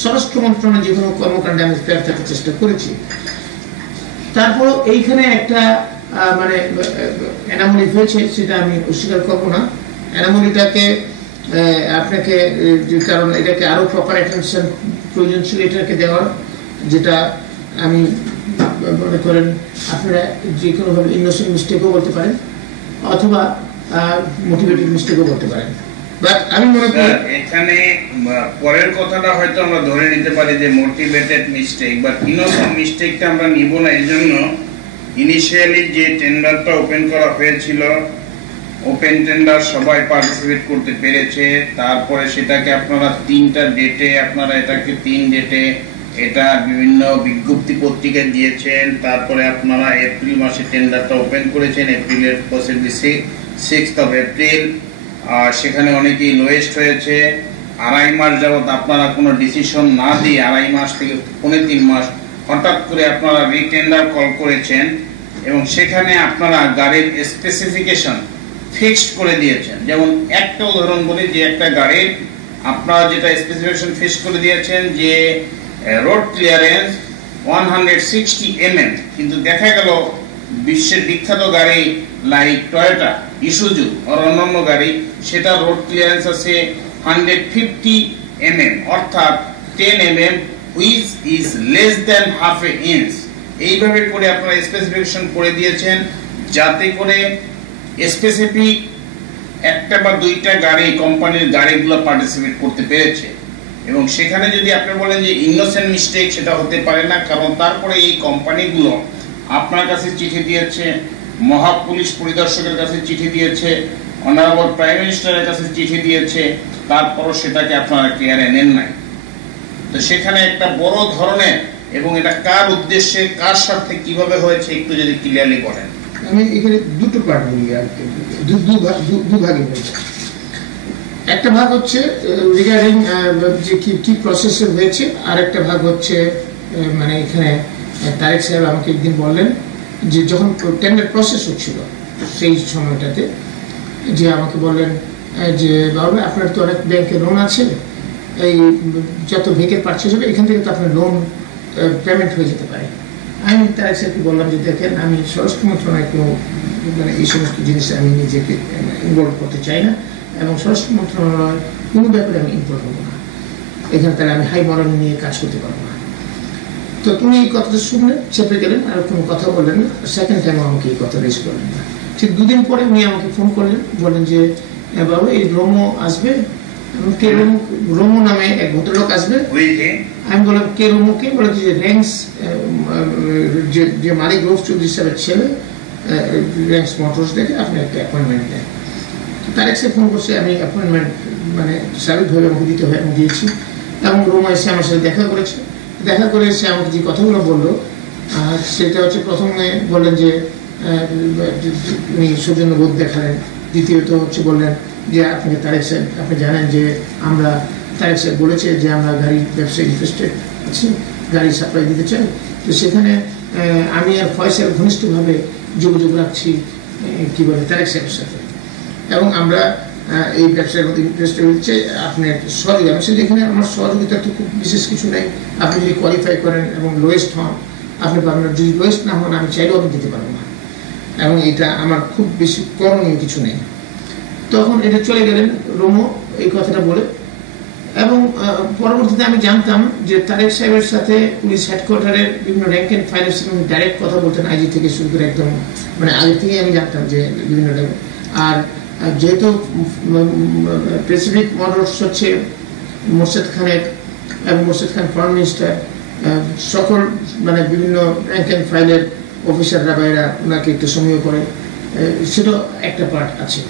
স্বরাষ্ট্র মন্ত্রণালয়ের যে কোনো কর্মকাণ্ডে আমি ফেয়ার থাকতে চেষ্টা করেছি। তারপর এইখানে একটা মানে অ্যানোমালি হয়েছে, সেটা আমি অস্বীকার করবো না। অ্যানোমালিটাকে আপনাকে, কারণ এটাকে আরো প্রপার অ্যাটেনশন প্রয়োজন ছিল এটাকে দেওয়ার, যেটা আমি মনে করেন আপনারা যে কোনোভাবে ইনোসেন্ট মিস্টেকও বলতে পারেন, অথবা মোটিভেটেড মিস্টেকও বলতে পারেন। বাট আমি মনে করি এখানে পরের কথাটা হয়তো আমরা ধরে নিতে পারি যে মোটিভেটেড মিস্টেক, বাট ইনোসেন্ট মিস্টেকটা আমরা নিব না। এই জন্য ইনিশিয়ালি যে টেন্ডারটা ওপেন করা হয়েছিল, ওপেন টেন্ডার সবাই পার্টিসিপেট করতে পেরেছে। তারপরে সেটাকে আপনারা 3টা ডেটে, আপনারা এটাকে 3 ডেটে এটা বিভিন্ন বিজ্ঞপ্তি পত্রিকায় দিয়েছেন। তারপরে আপনারা এপ্রিল মাসে টেন্ডারটা ওপেন করেছেন, এপ্রিলের পসিবলি 6th of এপ্রিল। সেখানে অনেকেই লোয়েস্ট হয়েছে। 2.5 মাস যাবত আপনারা কোনো ডিসিশন না দিয়ে 2.5 মাস থেকে 3.5 মাস হঠাৎ করে আপনারা রিটেন্ডার কল করেছেন এবং সেখানে আপনারা গাড়ির স্পেসিফিকেশন ফিক্সড করে দিয়েছেন। যেমন একটা উদাহরণ বলি, যে একটা গাড়ির আপনারা যেটা স্পেসিফিকেশন ফিক্সড করে দিয়েছেন যে রোড ক্লিয়ারেন্স 160 mm, কিন্তু দেখা গেল বিশ্বের বিখ্যাত গাড়ি লাইক টয়োটা, ইসুজু আর অন্যান্য গাড়ি, সেটা রোড ক্লিয়ারেন্স আছে 150 mm, অর্থাৎ 10 mm which is less than half an inch। এইভাবে করে আপনারা স্পেসিফিকেশন করে দিয়েছেন যাতে করে স্পেসিফিক একটা বা দুইটা গাড়ি, কোম্পানির গাড়িগুলো পার্টিসিপেট করতে পেরেছে। এবং সেখানে যদি আপনি বলেন যে ইনোসেন্ট মিস্টেক, সেটা হতে পারে না, কারণ তারপরে এই কোম্পানিগুলো আপনার কাছে চিঠি দিয়েছে, মহাপুলিশ পরিদর্শকের কাছে চিঠি দিয়েছে, অনারেবল প্রাইম মিনিস্টারের কাছে চিঠি দিয়েছে, তারপরও সেটাকে আপনারা কেয়ারে নেন নাই। তো সেখানে একটা বড় ধরনের, এবং এটা কার উদ্দেশ্যে, কার স্বার্থে, কিভাবে হয়েছে একটু যদি ক্লিয়ারলি বলেন। আমি এখানে দুটো পার্ট বলি আর কি, দু ভাগে বলছি। একটা ভাগ হচ্ছে রিগার্ডিং যে কি প্রসেসে হয়েছে, আর একটা ভাগ হচ্ছে মানে এখানে তারেক সাহেব আমাকে একদিন বললেন যে যখন টেন্ডার প্রসেস হচ্ছিল সেই সময়টাতে, যে আমাকে বললেন যে বাবা আপনার তো অনেক ব্যাংকে লোন আছে, এই যত ভেহিকেল পারচেজ হবে এখান থেকে তো আপনার লোন পেমেন্ট হয়ে যেতে পারে। আমি তারেক সাহেবকে বললাম যে দেখেন, আমি স্বরাষ্ট্র মন্ত্রণালয় কোনো মানে এই সমস্ত জিনিসে আমি নিজেকে ইনভলভ করতে চাই না, এবং স্বরাষ্ট্র মন্ত্রণালয় কোনো ব্যাপারে আমি ইনভলভ হবো না, এখানে তাহলে আমি হাই মরাল নিয়ে কাজ করতে পারবো না। তো তুমি এই কথাটা শুনলেন, চেপে গেলেন, আর কোনো কথা বললেন না। সেকেন্ড টাইম আমাকে এই কথা রেজ করলেন না। ঠিক 2 দিন পরে উনি আমাকে ফোন করলেন, বললেন যে বাবু এই রোমো আসবে, কে রোমো নামে এক ভদ্রলোক আসবে। আমি বললাম কে রোমো? কে? বলে যে র্যাঙ্কস, যে মালিক রৌফ চৌধুরী সাহেবের ছেলে, র্যাঙ্কস মোটরস দেখে আপনি একটা অ্যাপয়েন্টমেন্ট দেন। তারেক সাহেব ফোন করছে, আমি অ্যাপয়েন্টমেন্ট মানে স্বাভাবিকভাবে আমাকে দিতে হয়, আমি দিয়েছি। এবং রোমা এসে আমার সাথে দেখা করেছে। দেখা করে এসে আমাকে যে কথাগুলো বললো সেটা হচ্ছে, প্রথমে বললেন যে উনি সৌজন্যবোধ দেখালেন। দ্বিতীয়ত হচ্ছে বললেন যে আপনাকে তারেক সাহেব, আপনি জানেন যে আমরা, তারেক সাহেব বলেছে যে আমরা গাড়ি ব্যবসায় ইন্টারেস্টেড আছি, গাড়ি সাপ্লাই দিতে চাই। তো সেখানে আমি আর ফয়সাল ঘনিষ্ঠভাবে যোগাযোগ রাখছি কী বলে তারেক সাহেবের সাথে, এবং আমরা এই ব্যবসার মধ্যে ইন্টারেস্টেড হচ্ছে আপনার সহযোগিতা। আমি সেখানে আমার সহযোগিতা তো খুব বিশেষ কিছু নেই, আপনি যদি কোয়ালিফাই করেন এবং লোয়েস্ট হন আপনি পাবেন, যদি লোয়েস্ট না হন আমি চাইলেও আমি দিতে পারবো না, এবং এটা আমার খুব বেশি করণীয় কিছু নেই। তখন এটা চলে গেলেন রোমো এই কথাটা বলে। এবং পরবর্তীতে আমি জানতাম যে তারেক সাহেবের সাথে পুলিশ হেডকোয়ার্টারের বিভিন্ন র্যাঙ্ক অ্যান্ড ফাইলের সঙ্গে ডাইরেক্ট কথা বলতেন, আইজি থেকে শুরু করে একদম মানে আগে থেকেই আমি জানতাম যে বিভিন্ন র্যাঙ্ক। আর যেহেতু স্পেসিফিক মোটরস হচ্ছে মোর্শেদ খানের, এবং মোর্শেদ খান ফরেন মিনিস্টার, সকল মানে বিভিন্ন র্যাঙ্ক অ্যান্ড ফাইলের অফিসাররা বাইরা ওনাকে একটু সময় করে, সেটা একটা পার্ট আছে।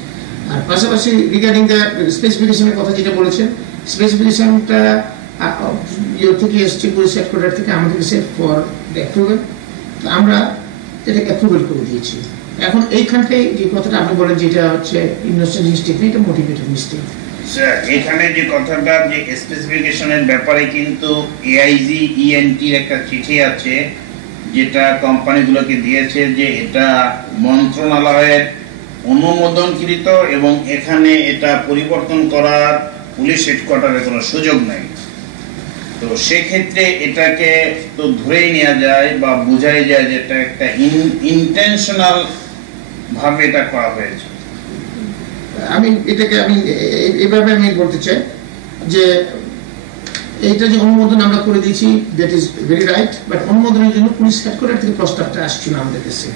আর পাশাপাশি রিগার্ডিং দ্য স্পেসিফিকেশনের কথা যেটা বলেছেন, স্পেসিফিকেশনটা ইয়ে থেকে এসছে, পুলিশ হেডকোয়ার্টার থেকে আমাদের কাছে ফর অ্যাপ্রুভাল, আমরা এটাকে অ্যাপ্রুভাল করে দিয়েছি। এখন এইখানটাই যে কথাটা আপনি বলেন যেটা হচ্ছে ইনোসেন্ট মিস্টেক না, এটা মোটিভেটেড মিস্টেক। এখানে যে কথাটা যে স্পেসিফিকেশনের ব্যাপারে কিন্তু এআইজি ইএনটির একটা চিঠি আছে যেটা কোম্পানিগুলোকে দিয়েছে যে এটা মন্ত্রণালয়ের অনুমোদনকৃত এবং এখানে এটা পরিবর্তন করার পুলিশ হেডকোয়ার্টারের কোনো সুযোগ নাই। তো সেক্ষেত্রে এটাকে তো ধরেই নেওয়া যায় বা বোঝাই যায় যে এটা একটা ইন্টেনশনাল ভাবে এটা করা হয়েছে। আমি এটাকে এভাবে আমি বলতে চাই যে এইটা যে অনুমোদন আমরা করে দিয়েছি, that is very right, but অনুমোদনের জন্য পুলিশ হেডকোয়ার্টার থেকে প্রস্তাবটা আসছিল আমাদের কাছে।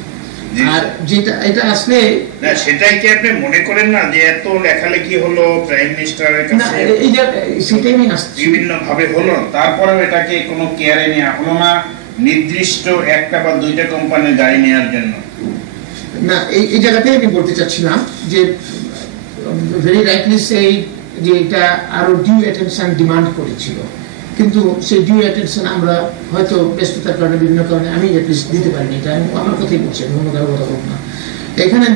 আর যেটা এটা আসলে না, সেটাই কি আপনি মনে করেন না যে এত লেখালেখি হলো প্রাইম মিনিস্টারের কাছে, সেটাই আমি আসছি বিভিন্ন ভাবে হলো, তারপরেও এটাকে কোনো কেয়ারে নেওয়া হলো না, নির্দিষ্ট একটা বা দুইটা কোম্পানির গাড়ি নেওয়ার জন্য? না, এই জায়গাতেই আমি বলতে চাচ্ছিলাম যে ভেরি রাইটলি সেই যে এটা আরো ডিউ অ্যাটেনশন ডিমান্ড করেছিল, কিন্তু সেই ডিউ অ্যাটেনশন আমরা হয়তো ব্যস্ততার কারণে বিভিন্ন কারণে আমি অ্যাটলিস্ট দিতে পারিনি। এটা আমি আমার কথাই বলছি, অন্য কারো কথা বলবো না এখানে।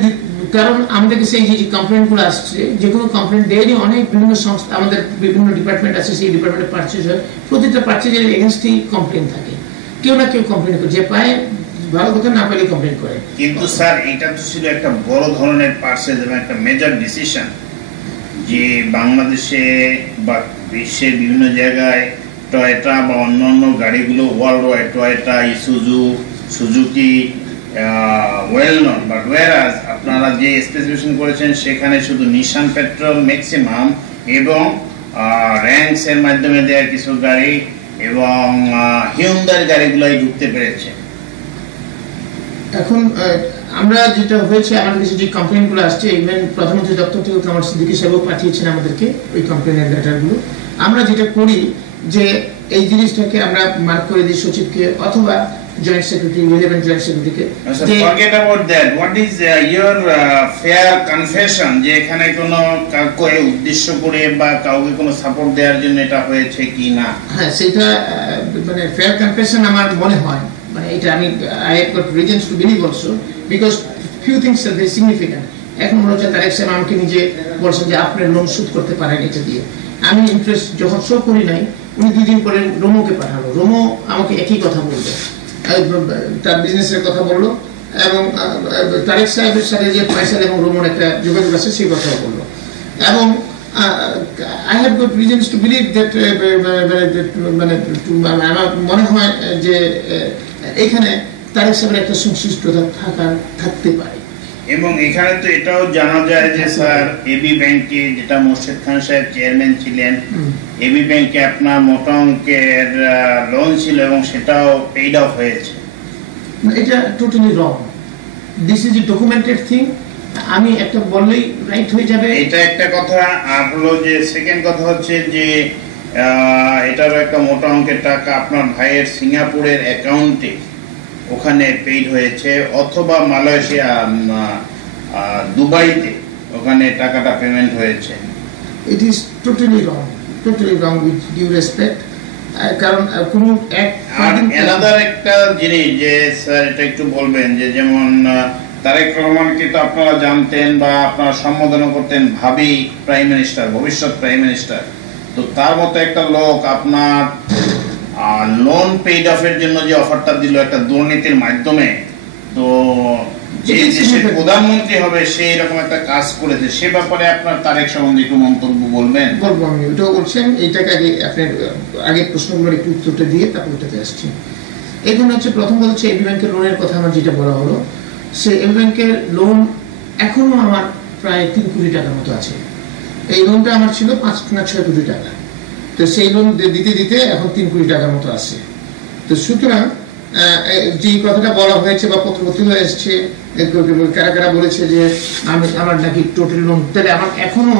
কারণ আমাদের কাছে এই যে কমপ্লেন্টগুলো আসছে, যে কোনো কমপ্লেন্ট ডেইলি অনেক বিভিন্ন সংস্থা, আমাদের বিভিন্ন ডিপার্টমেন্ট আছে, সেই ডিপার্টমেন্টে পারচেজ হয়, প্রতিটা পারচেজের এগেনস্টই কমপ্লেন থাকে, কেউ না কেউ কমপ্লেন করে, যে পায় ভালো কথা, না পাইলে কমপ্লেন করে। কিন্তু স্যার এটা তো ছিল একটা বড় ধরনের পারচেজ এবং একটা মেজর ডিসিশন, যে বাংলাদেশে বা বিশ্বের বিভিন্ন জায়গায় টয়োটা বা অন্যান্য গাড়িগুলো world wide, Toyota, Isuzu, Suzuki well known, but whereas আপনারা যে স্পেসিফিকেশন করেছেন সেখানে শুধু নিশান পেট্রোল ম্যাক্সিমাম এবং র্যাঙ্কস এর মাধ্যমে দেওয়া কিছু গাড়ি এবং হিউন্ডাই গাড়িগুলোই ঢুকতে পেরেছে। এখন আমরা যেটা হয়েছে, আমাদের কাছে যে কমপ্লেনগুলো আসছে, ইভেন প্রধানমন্ত্রী দপ্তর থেকে কামার সিদ্দিকী সাহেবও পাঠিয়েছেন আমাদেরকে ওই কমপ্লেনের লেটারগুলো। আমরা যেটা করি যে এই জিনিসটাকে আমরা মার্ক করে দিই সচিবকে অথবা জয়েন্ট সেক্রেটারি, রিলেভেন্ট জয়েন্ট সেক্রেটারিকে। Forget about that, what is your fair confession, যে এখানে কোনো কাউকে উদ্দেশ্য করে বা কাউকে কোনো সাপোর্ট দেওয়ার জন্য এটা হয়েছে কি না? হ্যাঁ, সেটা মানে ফেয়ার কনফেশন আমার মনে হয়, মানে এটা আমি I have got reasons to believe also, because few things are very significant. এখন মনে হচ্ছে তারেক সাহেব আমাকে নিজে বলছেন যে আপনি লোন শোধ করতে পারেন এটা দিয়ে। আমি ইন্টারেস্ট যখন শো করি নাই, উনি 2 দিন পরে রোমোকে পাঠালো, রোমো আমাকে একই কথা বললো, তার বিজনেসের কথা বললো, এবং তারেক সাহেবের সাথে যে ফয়সাল এবং রোমোর একটা যোগাযোগ আছে সেই কথাও বললো। এবং I have got reasons to believe that মানে আমার মনে হয় যে এখানে তারেক সাহেবের একটা সংশ্লিষ্টতা থাকতে পারে। এবং এখানে তো এটাও জানা যায় যে স্যার এবি ব্যাংকে, যেটা মোর্শেদ খান সাহেব চেয়ারম্যান ছিলেন, এবি ব্যাংকে আপনার মোটা অঙ্কের লোন ছিল এবং সেটাও পেইড অফ হয়েছে। এটা totally wrong, this is a documented thing. আমি একটা বললেই রাইট হয়ে যাবে, এটা একটা কথা। আর হলো যে সেকেন্ড কথা হচ্ছে যে এটারও একটা মোটা অঙ্কের টাকা আপনার ভাইয়ের সিঙ্গাপুরের অ্যাকাউন্টে ওখানে পেইড হয়েছে, অথবা মালয়েশিয়া দুবাইতে ওখানে টাকাটা পেমেন্ট হয়েছে। It is totally wrong with due respect. কারণ কোন অ্যানাদার একটা জিনিস যে স্যার এটা একটু বলবেন, যে যেমন তারেক রহমানকে তো আপনারা জানতেন বা আপনারা সম্বোধন করতেন ভাবি প্রাইম মিনিস্টার, ভবিষ্যৎ প্রাইম মিনিস্টার। তো তার মতো একটা লোক আপনার লোন পেইড অফের জন্য যে অফারটা দিল একটা দুর্নীতির মাধ্যমে, তো যে দেশের প্রধানমন্ত্রী হবে সেই রকম একটা কাজ করেছে, সে ব্যাপারে আপনার তারেক সম্বন্ধে একটু মন্তব্য বলবেন? বলবো, আমি ওটাও বলছেন। এইটাকে আগে আপনার আগের প্রশ্নগুলোর একটু উত্তরটা দিয়ে তারপর ওটাতে আসছি। এখানে হচ্ছে প্রথম হচ্ছে এবি ব্যাংকের লোনের কথা আমার যেটা বলা হলো, সে এবি ব্যাংকের লোন এখনো আমার প্রায় 3 কোটি টাকার মতো আছে। এই লোনটা আমার ছিল 5 না 6 কোটি টাকা, তো সেই লোন দিতে দিতে এখন 3 কোটি টাকার মতো আছে। তো সুতরাং যে কথাটা বলা হয়েছে বা পত্রপত্রিকা এসছে, কারা কারা বলেছে যে আমার নাকি টোটাল লোন, তাহলে আমার এখনো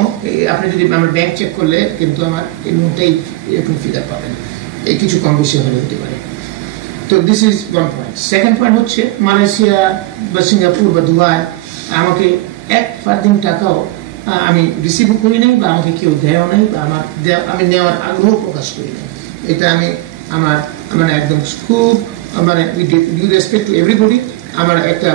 আপনি যদি আমার ব্যাংক চেক করলে কিন্তু আমার এই লোনটাই এরকম ফিগার পাবেন, এই কিছু কম বেশি হলে হতে পারে। তো this is one point. Second point হচ্ছে মালয়েশিয়া বা সিঙ্গাপুর বা দুবাই আমাকে 1 ফার্দিং টাকাও আমি রিসিভও করি নাই, বা আমাকে কেউ দেয়ও নাই, বা আমি নেওয়ার আগ্রহ প্রকাশ করি নাই। এটা আমি আমার মানে একদম খুব মানে ডিউ রেসপেক্ট টু এভরিবডি, আমার একটা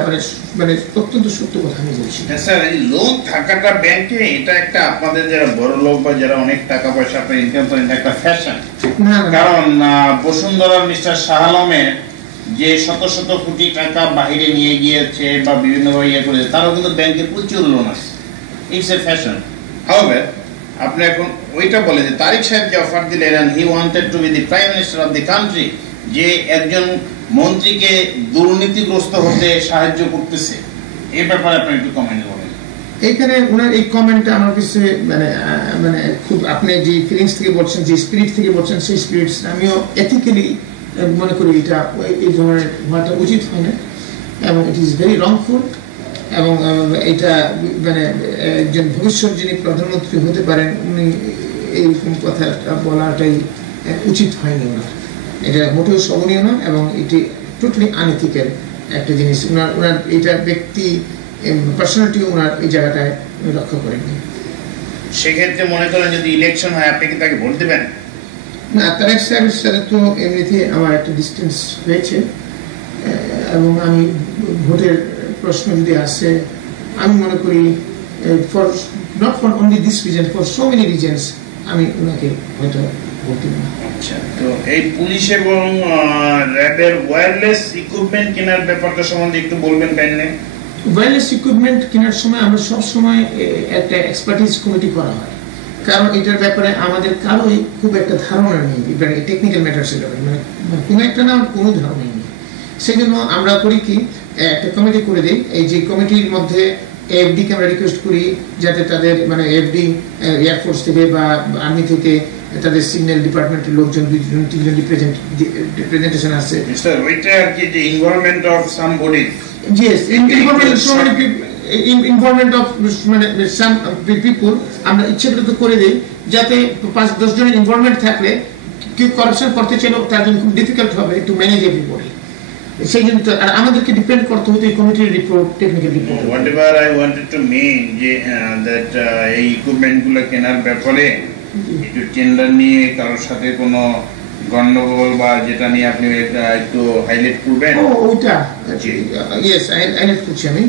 মানে অত্যন্ত সত্য কথা আমি বলছি। স্যার এই লোন থাকাটা ব্যাংকে, এটা একটা আপনাদের যারা বড় লোক বা যারা অনেক টাকা পয়সা আপনার ইনকাম করেন একটা ফ্যাশন। কারণ বসুন্ধরার মিস্টার শাহ আলমের যে শত শত কোটি টাকা বাইরে নিয়ে গিয়েছে বা বিভিন্ন ইয়ে করেছে, তারও কিন্তু ব্যাংকে প্রচুর লোন আছে। It's a fashion. হাউএভার আপনি এখন ওইটা বলে যে তারেক সাহেব যে অফার দিলেন, and he wanted to be the prime minister of the country, যে একজন মন্ত্রীকে দুর্নীতিগ্রস্ত হতে সাহায্য করতেছে, এই ব্যাপারে আপনি একটু কমেন্ট করেন। এইখানে ওনার এই কমেন্টটা আমার কাছে মানে খুব, আপনি যে ফিলিংস থেকে বলছেন, যে স্পিরিট থেকে বলছেন, সেই স্পিরিট আমিও এথিক্যালি মনে করি এটা এই ধরনের হওয়াটা উচিত হয় না, এবং ইট ইজ ভেরি রংফুল। এবং এটা মানে একজন ভবিষ্যৎ যিনি প্রধানমন্ত্রী হতে পারেন উনি এইরকম কথাটা বলাটাই উচিত হয়নি ওনার। এটা মোটেও শোভনীয় না এবং এটি টোটালি আনএথিক্যাল একটা জিনিস। ওনার এটা ব্যক্তি পার্সোনালিটি ওনার এই জায়গাটায় রক্ষা করেননি। সেক্ষেত্রে মনে করেন যদি ইলেকশন হয় আপনি কি তাকে ভোট দেবেন? না, তারেক সাহেবের সাথে তো এমনিতে আমার একটা ডিস্টেন্স হয়েছে এবং আমি ভোটের প্রশ্ন যদি আসে আমি মনে করি for not for only this reason, for so many reasons আমি ওনাকে হয়তো ভোট দেব না। আচ্ছা, তো এই পুলিশ এবং র্যাবের ওয়্যারলেস ইকুইপমেন্ট কেনার ব্যাপারটা সম্বন্ধে একটু বলবেন কাইন্ডলি। ওয়্যারলেস ইকুইপমেন্ট কেনার সময় আমরা সব সময় একটা এক্সপার্টিস কমিটি করা হয়, কারণ এটার ব্যাপারে আমাদের কারোই খুব একটা ধারণা নেই, টেকনিক্যাল ম্যাটার্সের ব্যাপারে মানে কোনো একটা না কোনো ধারণাই নেই। সেই জন্য আমরা করি কি একটা কমিটি করে দিই। এই যে কমিটির মধ্যে এফডিকে আমরা রিকোয়েস্ট করি যাতে তাদের মানে এফডি এয়ারফোর্স থেকে বা আর্মি থেকে তাদের সিগন্যাল ডিপার্টমেন্টের লোকজন 2-3জন রিপ্রেজেন্টেশন আছে। স্যার ওইটা আর কি যে involvement of somebody, yes, involvement of মানে some people আমরা ইচ্ছাকৃত করে দেই যাতে 5-10 জনের ইনভলভমেন্ট থাকলে কেউ করাপশন করতে চাইলে তার জন্য খুব ডিফিকাল্ট হবে টু ম্যানেজ এভরিবডি। সেই জন্য আর আমাদেরকে ডিপেন্ড করতে হতো এই কমিটির report, technical report. Whatever I wanted to mean যে দ্যাট এই ইকুইপমেন্টগুলো কেনার ব্যাপারে একটু টেন্ডার নিয়ে কারোর সাথে কোনো গন্ডগোল বা যেটা নিয়ে আপনি একটু হাইলাইট করবেন। ওইটা ইয়েস হাইলাইট করছি আমি।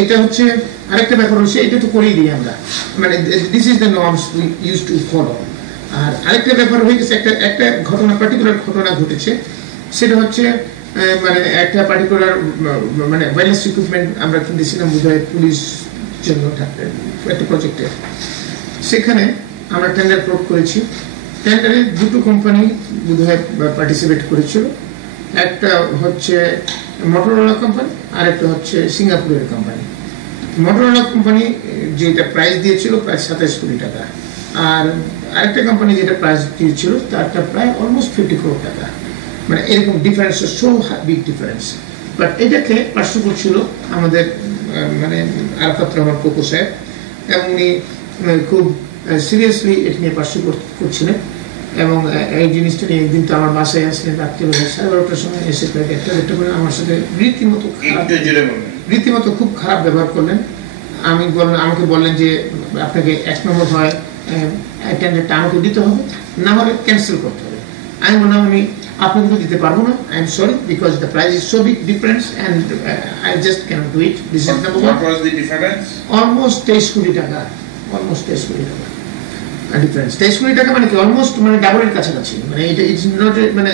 এটা হচ্ছে আরেকটা ব্যাপার হচ্ছে এটা তো করেই দিই আমরা, মানে this is the norms we use to follow. আর আরেকটা ব্যাপার হয়ে গেছে একটা ঘটনা, পার্টিকুলার ঘটনা ঘটেছে, সেটা হচ্ছে মানে একটা পার্টিকুলার মানে ওয়্যারলেস ইকুইপমেন্ট আমরা কিনতেছিলাম বোধহয় পুলিশ জন্য একটা প্রজেক্টের। সেখানে আমরা টেন্ডার প্রোভ করেছি। টেন্ডারে দুটো কোম্পানি বোধহয় পার্টিসিপেট করেছিল, একটা হচ্ছে মোটরোলা কোম্পানি আর একটা হচ্ছে সিঙ্গাপুরের কোম্পানি। মোটরোলা কোম্পানি যেটা প্রাইস দিয়েছিল প্রায় 27 কোটি টাকা, আর আরেকটা কোম্পানি যেটা প্রাইস দিয়েছিল তারটা প্রায় অলমোস্ট 50 কোটি টাকা। মানে এরকম difference, so big difference. But এটাকে পার্শ্ব করছিল আমাদের মানে আরাফাত রহমান কোকো সাহেব, এবং উনি খুব সিরিয়াসলি এটা নিয়ে পার্শ্ব করছিলেন। এবং এই জিনিসটা নিয়ে একদিন তো আমার বাসায় আসলেন রাত্রিবেলা 12:30টার সময় এসে প্রায় 1-1:30 করে আমার সাথে রীতিমতো খুব খারাপ ব্যবহার করলেন। আমাকে বললেন যে আপনাকে 1 নম্বর হয় টেন্ডারটা আমাকে দিতে হবে, না হলে ক্যান্সেল করতে হবে। আমি বললাম আমি আপনাকে তো দিতে পারবো না, I am sorry, because the price is so big difference and I just can't do it. This is number 1। What was the difference? Almost 23 crore টাকা, অলমোস্ট 23 কোটি টাকা ডিফারেন্স। 23 কোটি টাকা মানে কি অলমোস্ট মানে ডাবলের কাছাকাছি, মানে এটা ইটস নট মানে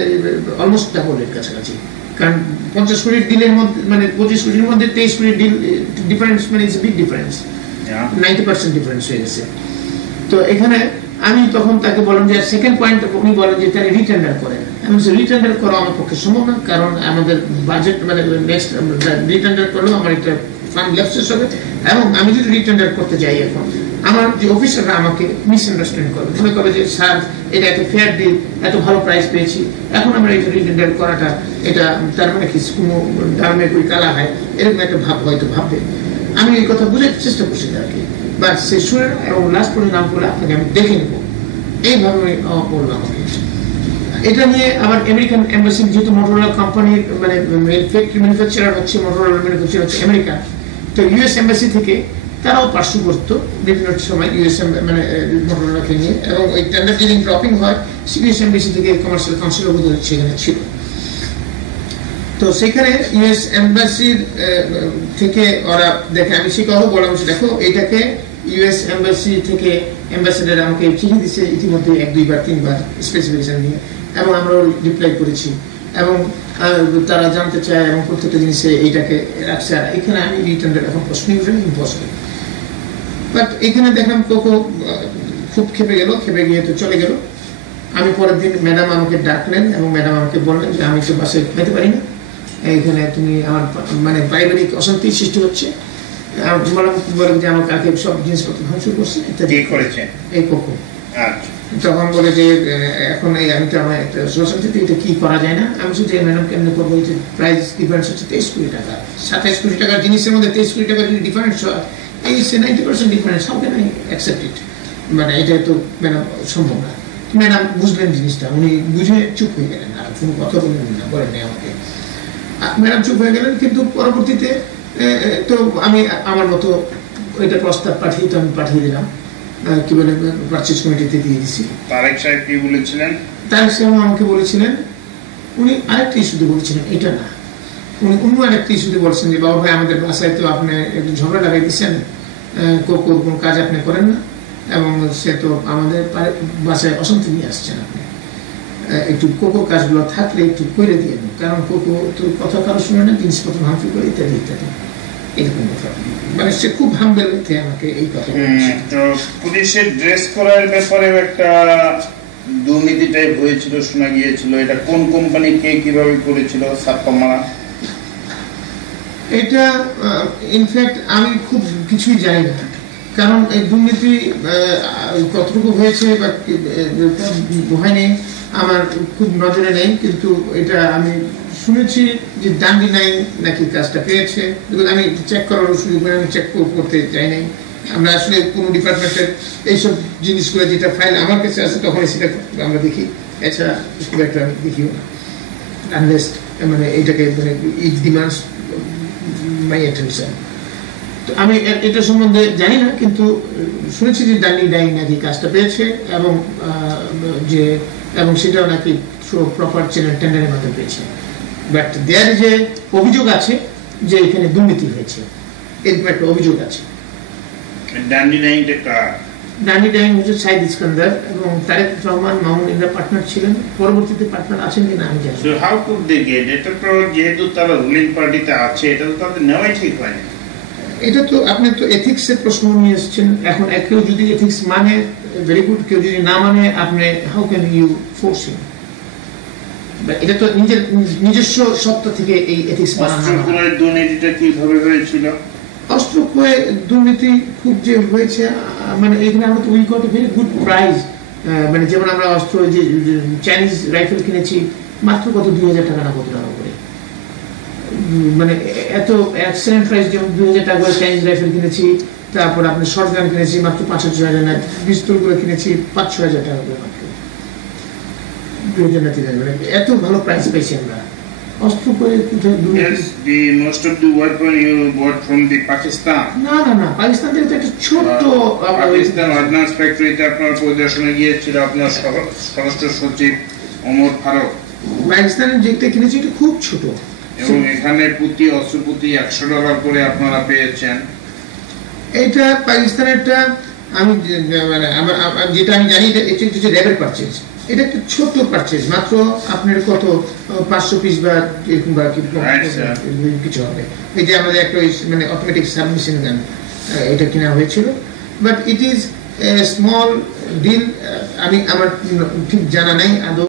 অলমোস্ট ডাবলের কাছাকাছি। কারণ 50 কোটির ডিলের মধ্যে মানে 25 কোটির মধ্যে 23 কোটির ডিল ডিফারেন্স মানে ইটস বিগ ডিফারেন্স, 90% ডিফারেন্স হয়ে গেছে। তো এখানে আমি তখন তাকে বললাম যে সেকেন্ড পয়েন্ট, উনি বলেন যে তাহলে রিটেন্ডার করেন। আমি বলছি রিটেন্ডার করা আমার পক্ষে সম্ভব না, কারণ আমাদের বাজেট মানে নেক্সট রিটেন্ডার করলেও আমার একটা ফান্ড ল্যাপসেস হবে, এবং আমি যদি রিটেন্ডার করতে যাই এখন আমার যে অফিসাররা আমাকে মিসআন্ডারস্ট্যান্ড করবে, মনে করবে যে স্যার এটা একটা ফেয়ার ডিল, এত ভালো প্রাইস পেয়েছি, এখন আমরা এটা রিটেন্ডার করাটা এটা তার মানে কি কোনো দামে কই কালা হয়, এরকম একটা ভাব হয়তো ভাববে। আমি এই কথা বোঝার চেষ্টা করছি তাকে, বাট সে শুনে এবং লাস্ট পর্যন্ত নাম করে আপনাকে আমি দেখে নেবো, এইভাবে বললো আমাকে। এটা নিয়ে আবার আমেরিকান এম্বাসি, যেহেতু মোটরোলা কোম্পানির মানে ফ্যাক্টরি ম্যানুফ্যাকচারার হচ্ছে, মোটরোলা ম্যানুফ্যাকচার হচ্ছে আমেরিকা, তো ইউএস এম্বাসি থেকে তারাও পার্শ্ব করতো বিভিন্ন সময় ইউএস মানে মোটরোলাকে নিয়ে, এবং ওই টেন্ডার যেদিন ড্রপিং হয় ইউএস এম্বাসি থেকে কমার্শিয়াল কাউন্সিলর বোধ সেখানে ছিল। তো সেখানে ইউএস এম্বাসির থেকে ওরা দেখে, আমি সে কথা বললাম দেখো এটাকে ইউএস এম্বাসি থেকে অ্যাম্বাসেডার আমাকে চিঠি দিচ্ছে ইতিমধ্যে 1-2-3 বার স্পেসিফিকেশন নিয়ে, এবং আমরাও রিপ্লাই করেছি, এবং তারা জানতে চায় এবং প্রত্যেকটা জিনিসে এইটাকে রাখছে। আর এখানে আমি রিটেন্ডার এখন প্রশ্নই উঠে ইম্পসিবল। বাট এখানে দেখলাম কোকো খুব খেপে গিয়ে তো চলে গেল। আমি পরের দিন ম্যাডাম আমাকে ডাকলেন এবং ম্যাডাম আমাকে বললেন যে আমি তো বাসায় খেতে পারি না, এইখানে তুমি আমার মানে পারিবারিক অশান্তি সৃষ্টি হচ্ছে। বললাম যে আমার কাকে সব জিনিসপত্র ধ্বংস করছে ইত্যাদি করেছে এই কোকো। তখন বলে যে এখন এই আমি তো আমার একটা সোসাইটিতে এটা কি করা যায় না। আমি শুধু ম্যাডাম কেমনি করবো, প্রাইস ডিফারেন্স হচ্ছে 23 কোটি টাকা, 27 কোটি টাকার জিনিসের মধ্যে 23 কোটি টাকার যদি ডিফারেন্স হয়, এই 90% difference, how can I accept it? মানে এটা তো ম্যাডাম সম্ভব না। ম্যাডাম বুঝলেন জিনিসটা, উনি বুঝে চুপ হয়ে গেলেন, আর কোনো কথা বললেন না, বলেন আমাকে। ম্যাডাম চুপ হয়ে গেলেন, কিন্তু পরবর্তীতে তো আমি আমার মতো এটা প্রস্তাব পাঠিয়ে দিলাম, কি বলে পারচেজ কমিটিতে দিয়ে দিছি। তারেক সাহেব কি বলেছিলেন? তারেক সাহেব আমাকে বলেছিলেন, উনি আরেকটা ইস্যুতে বলেছিলেন, এটা না, উনি অন্য আরেকটা ইস্যুতে বলছেন যে বাবা ভাই আমাদের বাসায় তো আপনি একটু ঝগড়া লাগাই দিচ্ছেন, কোকোর কোনো কাজ আপনি করেন না, এবং সে তো আমাদের বাসায় অশান্তি নিয়ে আসছেন, আপনি একটু কোকোর কাজগুলো থাকলে একটু করে দিয়ে, কারণ কোকো তো কথা কারো শুনে না, জিনিসপত্র ভাঙচুর করে ইত্যাদি ইত্যাদি, এরকম কথা। মানে সে খুব হাম্বেল হতে আমাকে এই কথা বলছে। তো পুলিশের ড্রেস করার ব্যাপারেও একটা দুর্নীতি টাইপ হয়েছিল, শোনা গিয়েছিল। এটা কোন কোম্পানি কে কিভাবে করেছিল ছাপ্পা মারা? এটা ইনফ্যাক্ট আমি খুব কিছুই জানি না, কারণ এই দুর্নীতি কতটুকু হয়েছে বা হয়নি আমার খুব নজরে নেই, কিন্তু এটা আমি শুনেছি যে ডান্ডি নাই নাকি কাজটা পেয়েছে। আমি চেক করার সুযোগ আমি চেক করতে চাই নাই, আমরা আসলে কোনো ডিপার্টমেন্টের এইসব জিনিসগুলো যেটা ফাইল আমার কাছে আছে তখন সেটা আমরা দেখি, এছাড়া খুব একটা আমি দেখিও না, আনলেস মানে এইটাকে মানে ইট ডিমান্ডস মাই অ্যাটেনশন। তো আমি এটা সম্বন্ধে জানি না, কিন্তু শুনেছি যে ডান্ডি নাই নাকি কাজটা পেয়েছে, এবং সেটাও নাকি প্রপার টেন্ডারের মাধ্যমে পেয়েছে। বাট দেয়ার যে অভিযোগ আছে যে এখানে দুর্নীতি হয়েছে, এরকম একটা অভিযোগ আছে। ডান্ডি নাইনটা কার? ডান্ডি নাইন হচ্ছে সাইদ ইস্কান্দার এবং তারেক রহমান মামুন, এরা পার্টনার ছিলেন, পরবর্তীতে পার্টনার আছেন কিনা আমি জানি। So how could they get? এটা তো যেহেতু তারা রুলিং পার্টিতে আছে, এটা তো তাদের নেওয়াই ঠিক হয় না। এটা তো আপনি তো এথিক্সের প্রশ্ন নিয়ে এসেছেন। এখন কেউ যদি এথিক্স মানে ভেরি গুড, কেউ যদি না মানে আপনি হাউ ক্যান ইউ ফোর্স হিম? এটা তো নিজস্ব সত্তা থেকে এই এথিক্স অস্ত্রগুলোর দুর্নীতিটা কিভাবে হয়েছিল? অস্ত্র ক্রয়ে দুর্নীতি খুব যে হয়েছে, মানে এখানে আমরা তো we got a very good price. মানে যেমন আমরা অস্ত্র যে চাইনিজ রাইফেল কিনেছি মাত্র কত 2000 টাকা না কত টাকা করে, মানে এত এক্সেলেন্ট প্রাইস, যেমন 2000 টাকা করে চাইনিজ রাইফেল কিনেছি। তারপর আপনি শর্ট গান কিনেছি মাত্র 5,000 না, পিস্তলগুলো কিনেছি 5-6 হাজার টাকা করে মাত্র, 2000 না 3000, মানে এত ভালো প্রাইস পেয়েছি আমরা অস্ত্র করে। Most of the weapon you bought from the Pakistan. না পাকিস্তান থেকে তো একটা ছোট্ট পাকিস্তান অর্ডিন্যান্স ফ্যাক্টরিতে আপনার পরিদর্শনে গিয়েছিল আপনার স্বরাষ্ট্র সচিব ওমর ফারুক। পাকিস্তানের যেটা কিনেছি এটা খুব ছোট, এবং এখানে প্রতি অস্ত্র প্রতি $100 করে আপনারা পেয়েছেন। এটা পাকিস্তানেরটা আমি মানে যেটা আমি জানি এটা হচ্ছে র্যাবের পারচেজ। এটা একটা ছোট পারচেজ, মাত্র আপনার কত 500 পিস বা কিছু হবে। এই যে আমাদের একটা মানে অটোমেটিক সাবমিশন গান, এটা কেনা হয়েছিল। But it is small deal, আমার ঠিক জানা নাই আদৌ